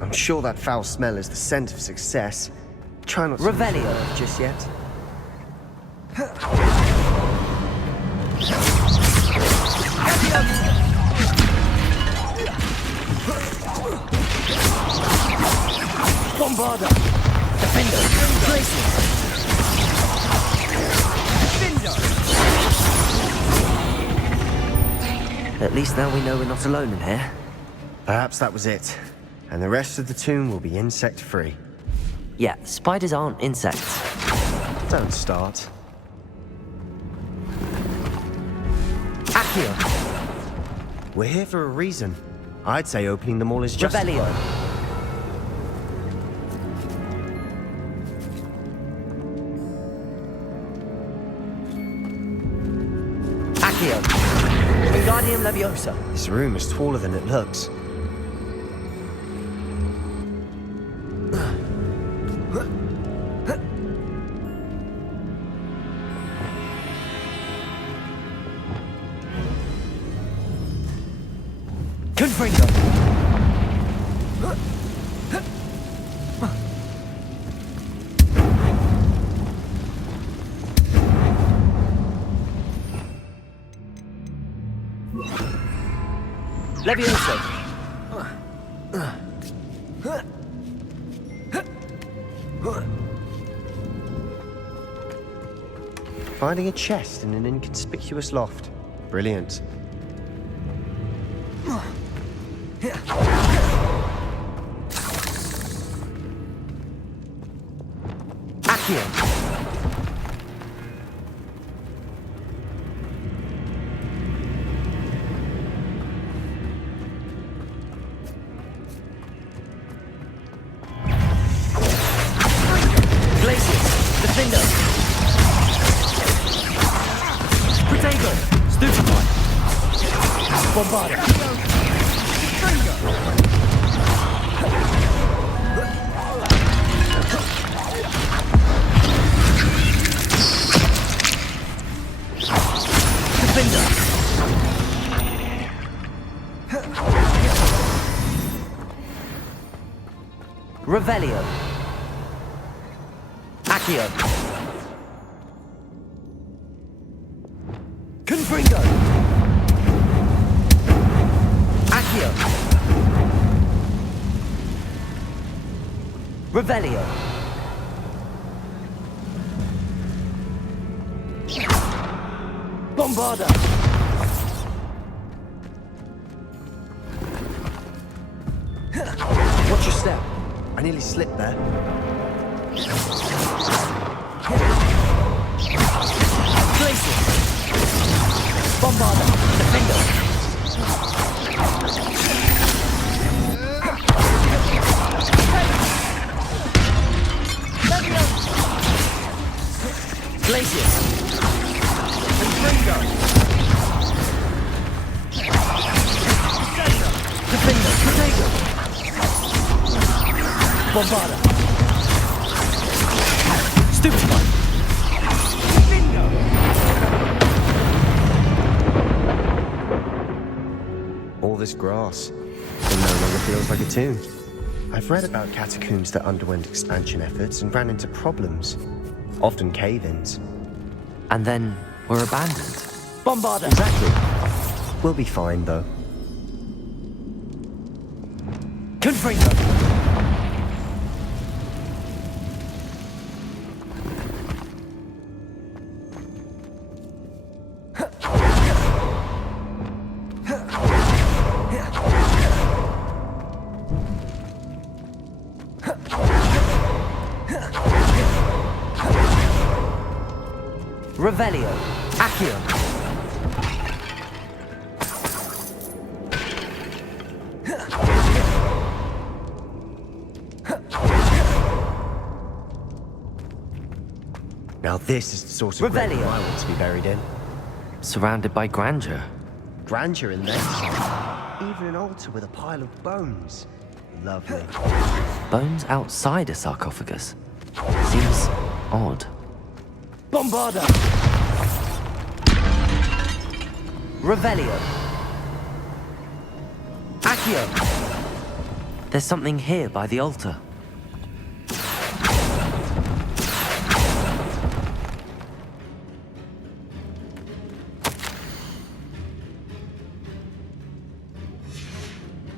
I'm sure that foul smell is the scent of success. Try not to Revelio. just yet. Bombarda! Defender! Places! At least now we know we're not alone in here. Perhaps that was it. And the rest of the tomb will be insect-free. Yeah, spiders aren't insects. Don't start. Accio! We're here for a reason. I'd say opening them all is justified. Revelio! Accio! Wingardium Leviosa! This room is taller than it looks. Confringo! Levioso! Finding a chest in an inconspicuous loft. Brilliant. Accio! Glacius! Defender! Protego! Stupefy! Bombarda! Revelio. Accio. Confringo. Accio. Revelio. Bombarda. Watch your step. I nearly slipped there. Places. Bombarda! Defender! Glacius! Defender! Defender! Potato! Bombarda! Stupefy! All this grass, it no longer feels like a tomb. I've read about catacombs that underwent expansion efforts and ran into problems, often cave-ins. And then were abandoned. Bombarda! Exactly. We'll be fine, though. Confringo! Revelio! Accio! Now this is the sort of grave Revelio. I want to be buried in. Surrounded by grandeur. Grandeur in there. Even an altar with a pile of bones. Lovely. Bones outside a sarcophagus. Seems odd. Bombarda! Revelio! Accio! There's something here by the altar.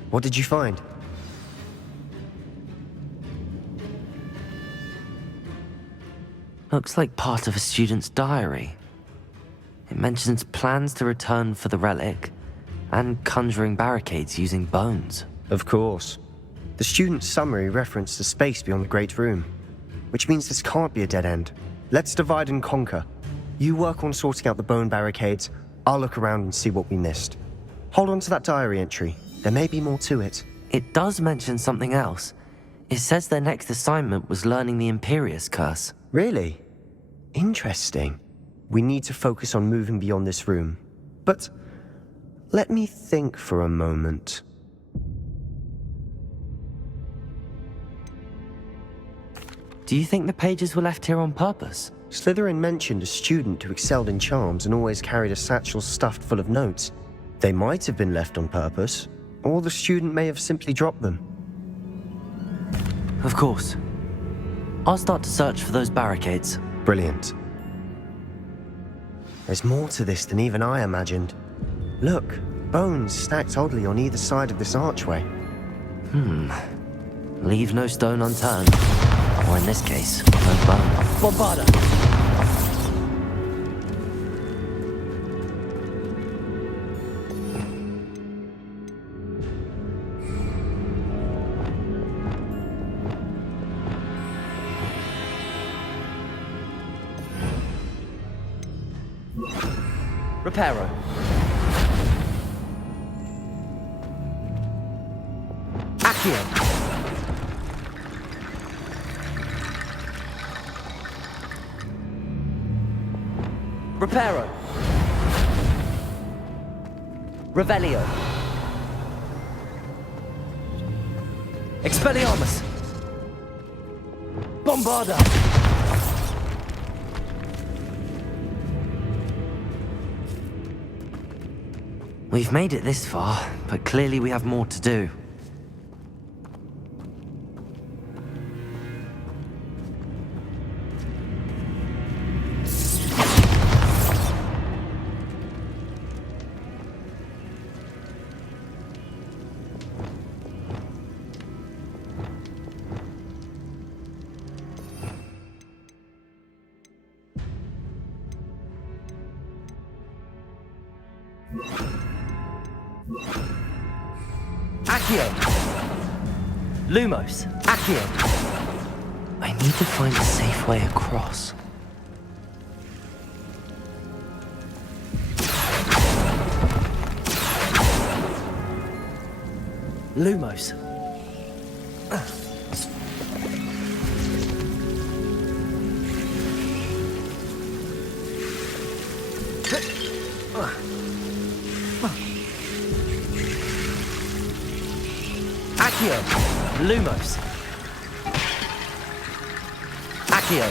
What did you find? Looks like part of a student's diary. It mentions plans to return for the relic and conjuring barricades using bones. Of course. The student's summary referenced the space beyond the Great Room, which means this can't be a dead end. Let's divide and conquer. You work on sorting out the bone barricades, I'll look around and see what we missed. Hold on to that diary entry. There may be more to it. It does mention something else. It says their next assignment was learning the Imperius Curse. Really? Interesting. We need to focus on moving beyond this room. But let me think for a moment. Do you think the pages were left here on purpose? Slytherin mentioned a student who excelled in charms and always carried a satchel stuffed full of notes. They might have been left on purpose, or the student may have simply dropped them. Of course. I'll start to search for those barricades. Brilliant. There's more to this than even I imagined. Look, bones stacked oddly on either side of this archway. Leave no stone unturned. Or in this case, no bone. Bombarda! Reparo. Accio. Reparo. Revelio. Expelliarmus. Bombarda. We've made it this far, but clearly we have more to do. Accio! Lumos! Accio! I need to find a safe way across. Lumos. Accio. Lumos. Accio.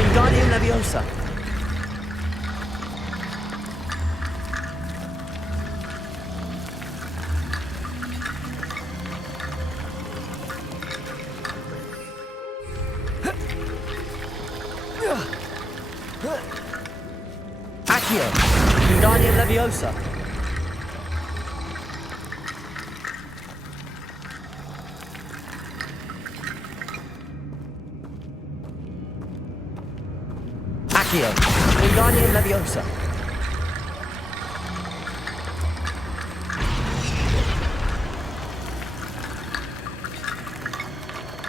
Wingardium Leviosa. Accio. Wingardium Leviosa. Accio. Wingardium Leviosa.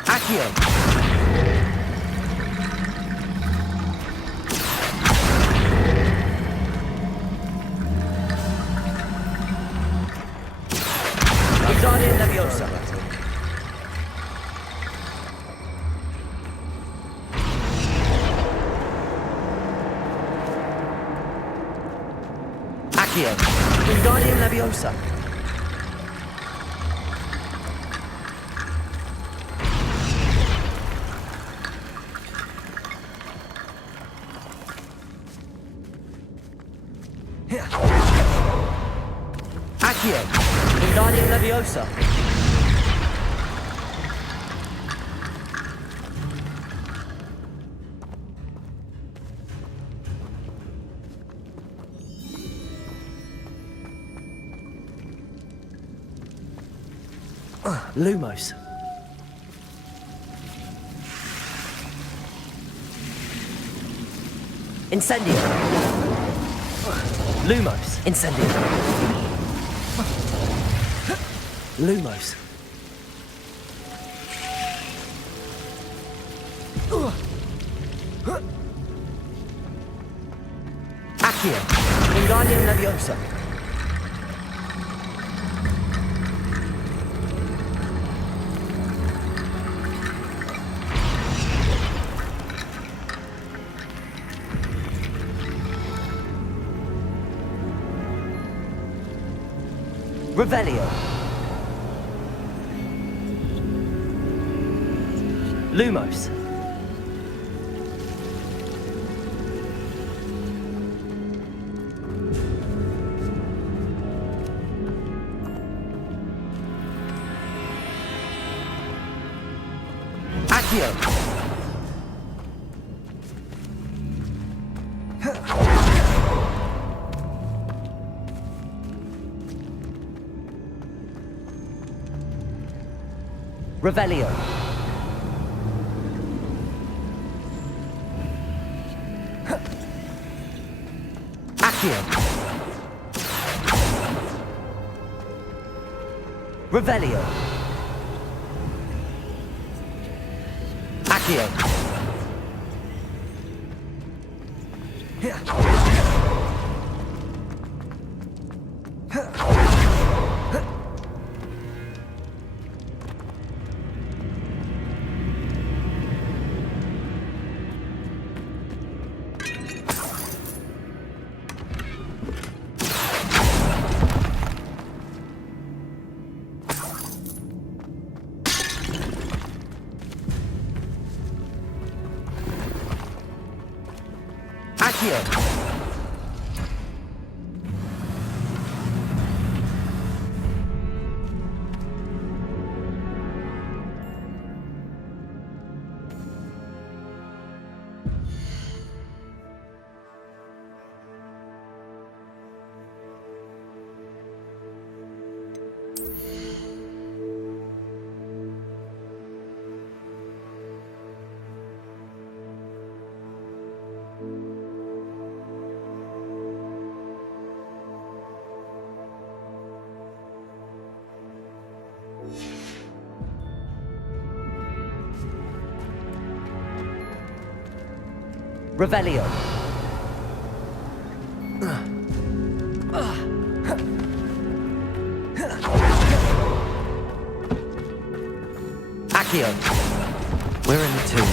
Accio. Wingardium Leviosa. Accio. Wingardium Leviosa. Accio. Wingardium Leviosa. Lumos. Incendio. Lumos. Incendio. Lumos. Accio. Wingardium Leviosa. Revelio. Lumos. Accio. Revelio. Accio. Revelio. Accio. Accio. Revelio. Accio. We're in the tomb.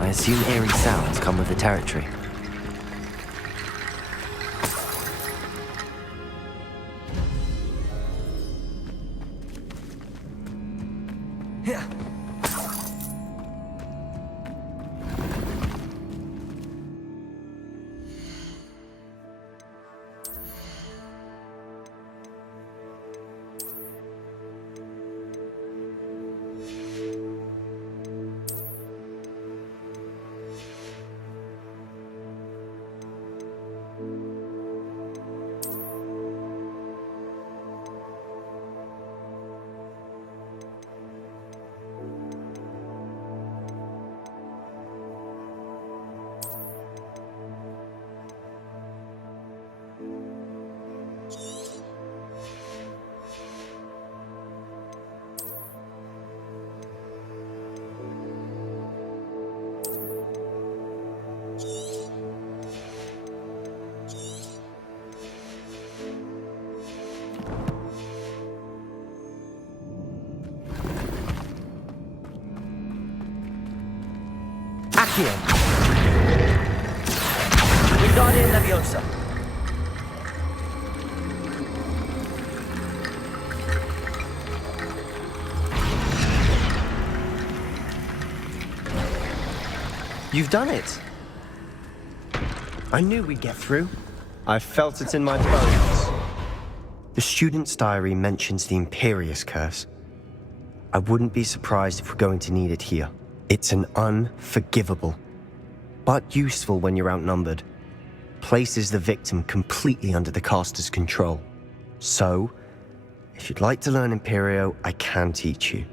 I assume eerie sounds come with the territory. Accio. Wingardium Leviosa. You've done it. I knew we'd get through. I felt it in my bones. The student's diary mentions the Imperious Curse. I wouldn't be surprised if we're going to need it here. It's an unforgivable, but useful when you're outnumbered. Places the victim completely under the caster's control. So, if you'd like to learn Imperio, I can teach you.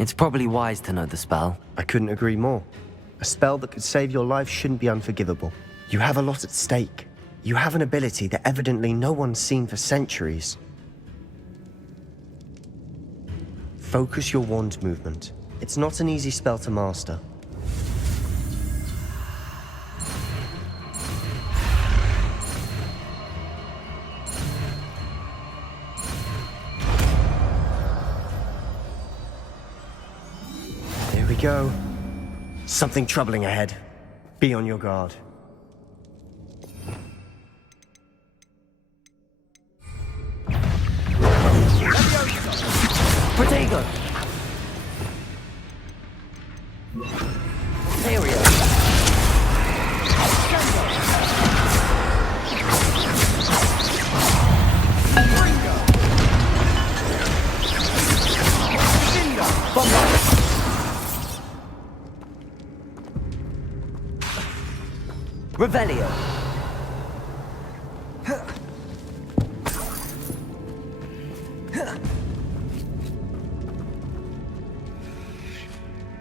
It's probably wise to know the spell. I couldn't agree more. A spell that could save your life shouldn't be unforgivable. You have a lot at stake. You have an ability that evidently no one's seen for centuries. Focus your wand movement. It's not an easy spell to master. There we go. Something troubling ahead. Be on your guard. Protego! Stereo! Revelio!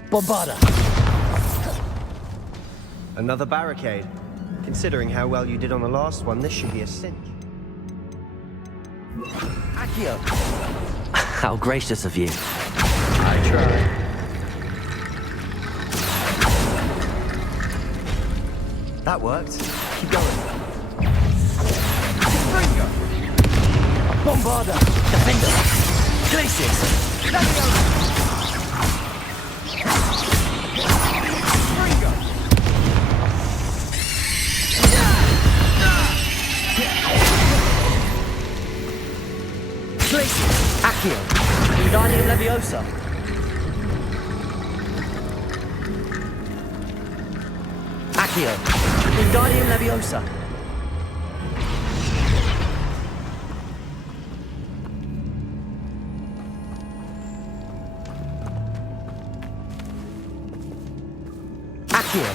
Bombarda! Another barricade. Considering how well you did on the last one, this should be a cinch. Accio! How gracious of you. I try. That worked. Keep going. Bombarda! Defender! Glacius! Glacius! Accio! Wingardium Leviosa! Accio! Wingardium Leviosa! Accio!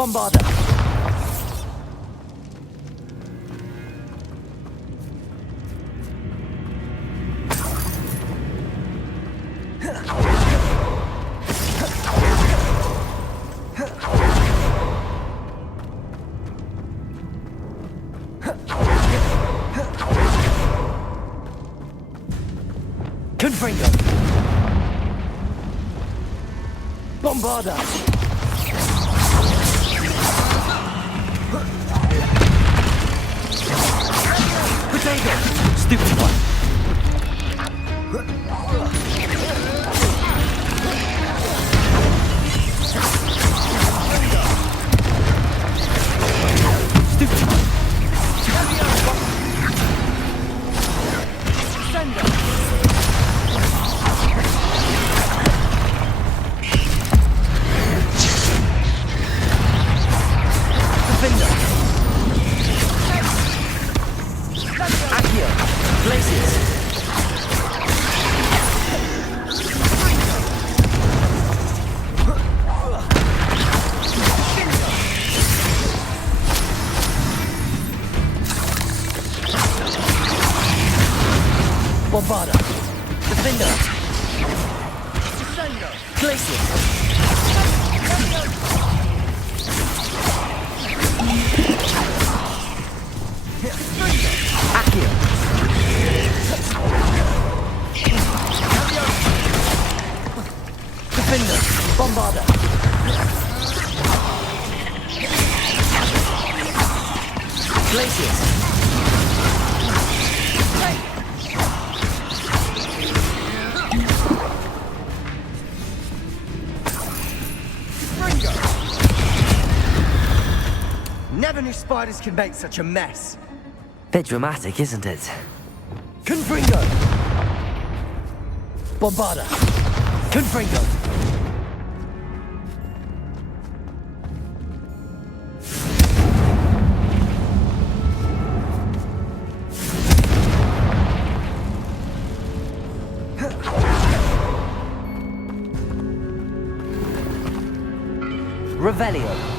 Bombarda! Confringo! Bombarda! Potato! Stupid one! Stupid one! Bombarda! Defender! Glacier! Accio! Defender! Bombarda! Glaciers! Never knew spiders could make such a mess. Bit dramatic, isn't it? Confringo! Bombarda! Confringo! Revelio!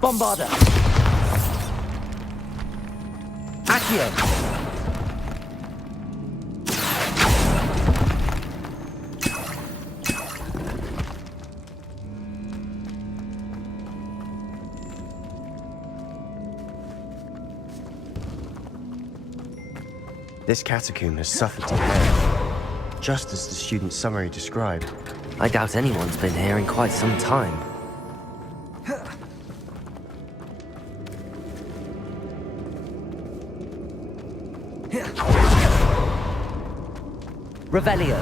Bombarda! Accio! This catacomb has suffered decay, just as the student's summary described. I doubt anyone's been here in quite some time. Revelio!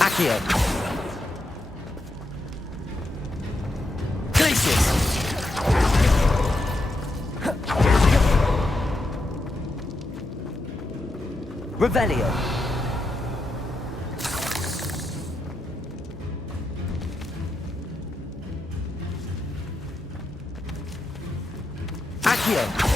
Accio! Glaciers! Revelio! Accio!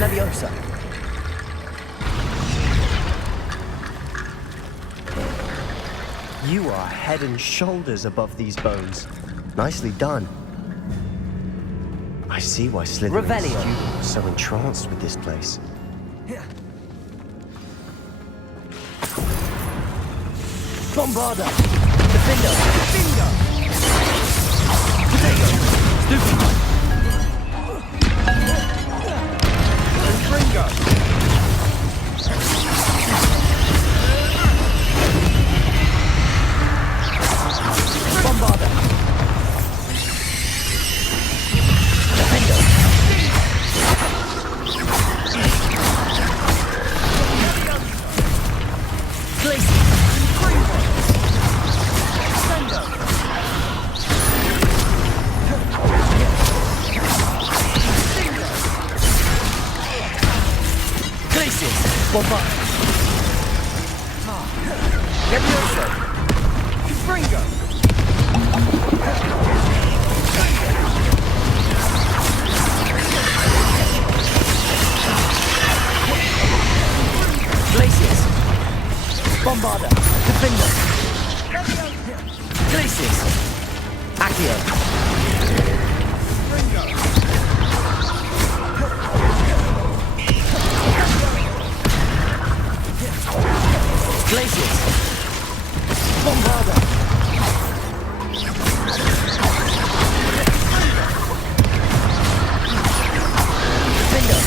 Leviosa. You are head and shoulders above these bones. Nicely done. I see why Slytherin's Revelio. student was so entranced with this place. Bombarda! Defender! Potato! Stupid! Ringo! Bombarda! Defender! Glacier! Glaciers! Bombarda! Levioso! Ringo! Glaciers! Bombarda! Defender! Glaciers! Accio! Glaciers! Bombarda! Defender!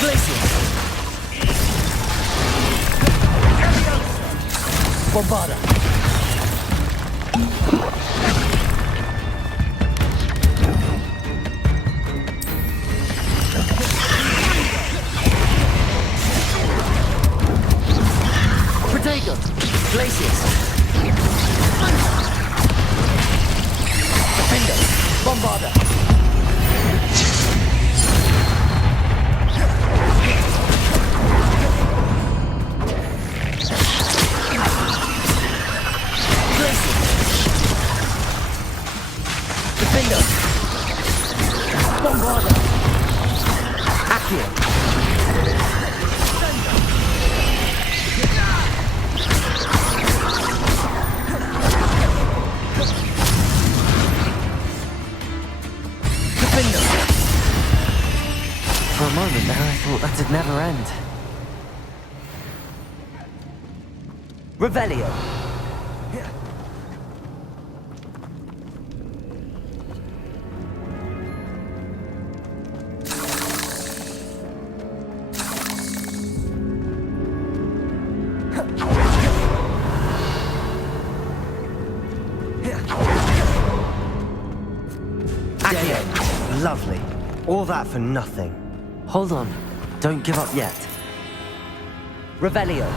Glaciers! Bombarda! Protego! Glaciers! Defender! Bombarda! Glaciers! Defender! Bombarda! Accio! Defender! For a moment there, I thought that'd never end. Revelio! Dead. Lovely. All that for nothing. Hold on. Don't give up yet. Revelio.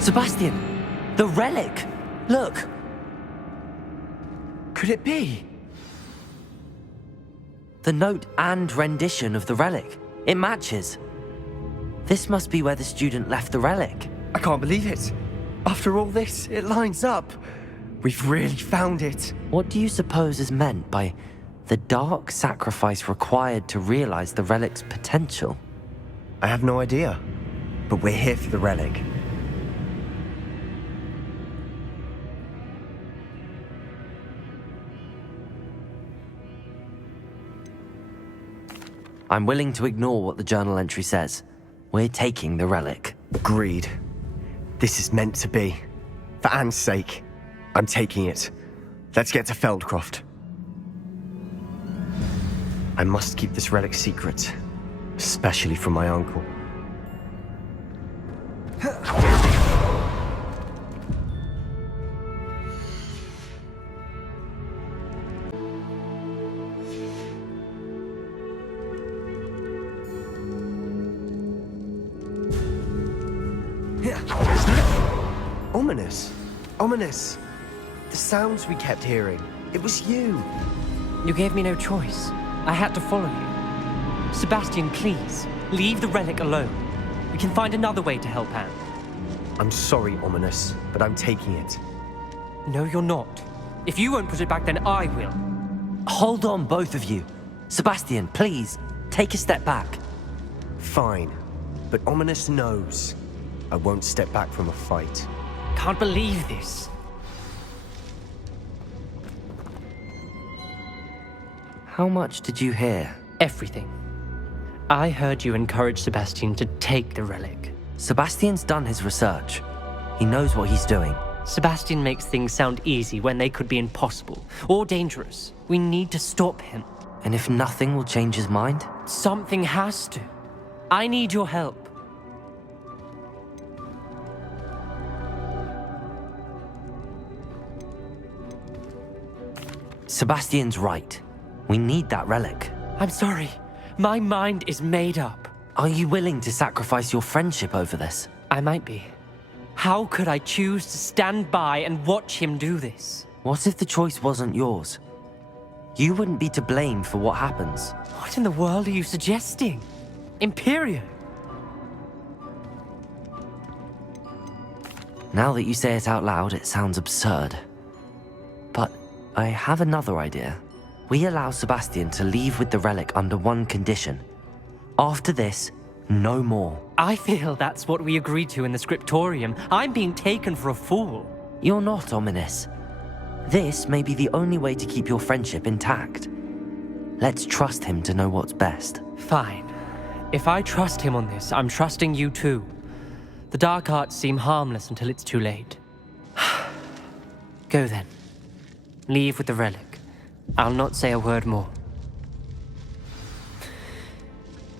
Sebastian! The relic! Look! Could it be? The note and rendition of the relic. It matches. This must be where the student left the relic. I can't believe it. After all this, it lines up. We've really found it. What do you suppose is meant by the dark sacrifice required to realize the relic's potential? I have no idea. But we're here for the relic. I'm willing to ignore what the journal entry says. We're taking the relic. Agreed. This is meant to be. For Anne's sake, I'm taking it. Let's get to Feldcroft. I must keep this relic secret, especially from my uncle. Ominous. Ominous. The sounds we kept hearing. It was you. You gave me no choice. I had to follow you. Sebastian, please, leave the relic alone. We can find another way to help Anne. I'm sorry, Ominous, but I'm taking it. No, you're not. If you won't put it back, then I will. Hold on, both of you. Sebastian, please, take a step back. Fine, but Ominous knows I won't step back from a fight. Can't believe this. How much did you hear? Everything. I heard you encourage Sebastian to take the relic. Sebastian's done his research. He knows what he's doing. Sebastian makes things sound easy when they could be impossible or dangerous. We need to stop him. And if nothing will change his mind? Something has to. I need your help. Sebastian's right. We need that relic. I'm sorry. My mind is made up. Are you willing to sacrifice your friendship over this? I might be. How could I choose to stand by and watch him do this? What if the choice wasn't yours? You wouldn't be to blame for what happens. What in the world are you suggesting? Imperio? Now that you say it out loud, it sounds absurd. But I have another idea. We allow Sebastian to leave with the relic under one condition. After this, no more. I feel that's what we agreed to in the scriptorium. I'm being taken for a fool. You're not, Ominous. This may be the only way to keep your friendship intact. Let's trust him to know what's best. Fine. If I trust him on this, I'm trusting you too. The dark arts seem harmless until it's too late. Go then. Leave with the relic. I'll not say a word more.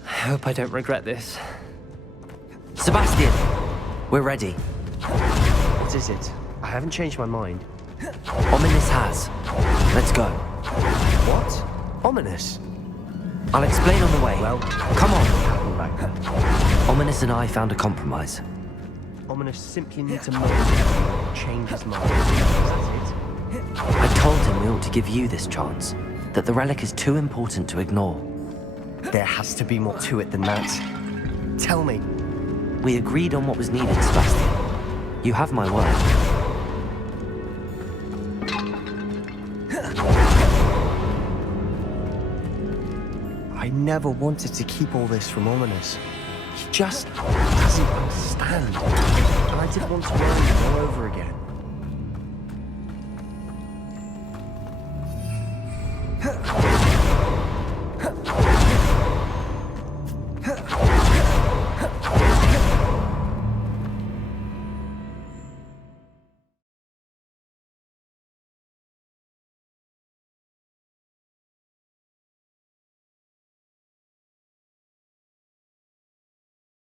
I hope I don't regret this. Sebastian! We're ready. What is it? I haven't changed my mind. Ominous has. Let's go. What? Ominous? I'll explain on the way. Well, come on. what happened back then? Ominous and I found a compromise. Ominous simply needs a moment to change his mind. Is that it? I told him we ought to give you this chance, that the relic is too important to ignore. There has to be more to it than that. Tell me. We agreed on what was needed, Sebastian. You have my word. I never wanted to keep all this from Ominous. He just doesn't understand. And I didn't want to learn it all over again.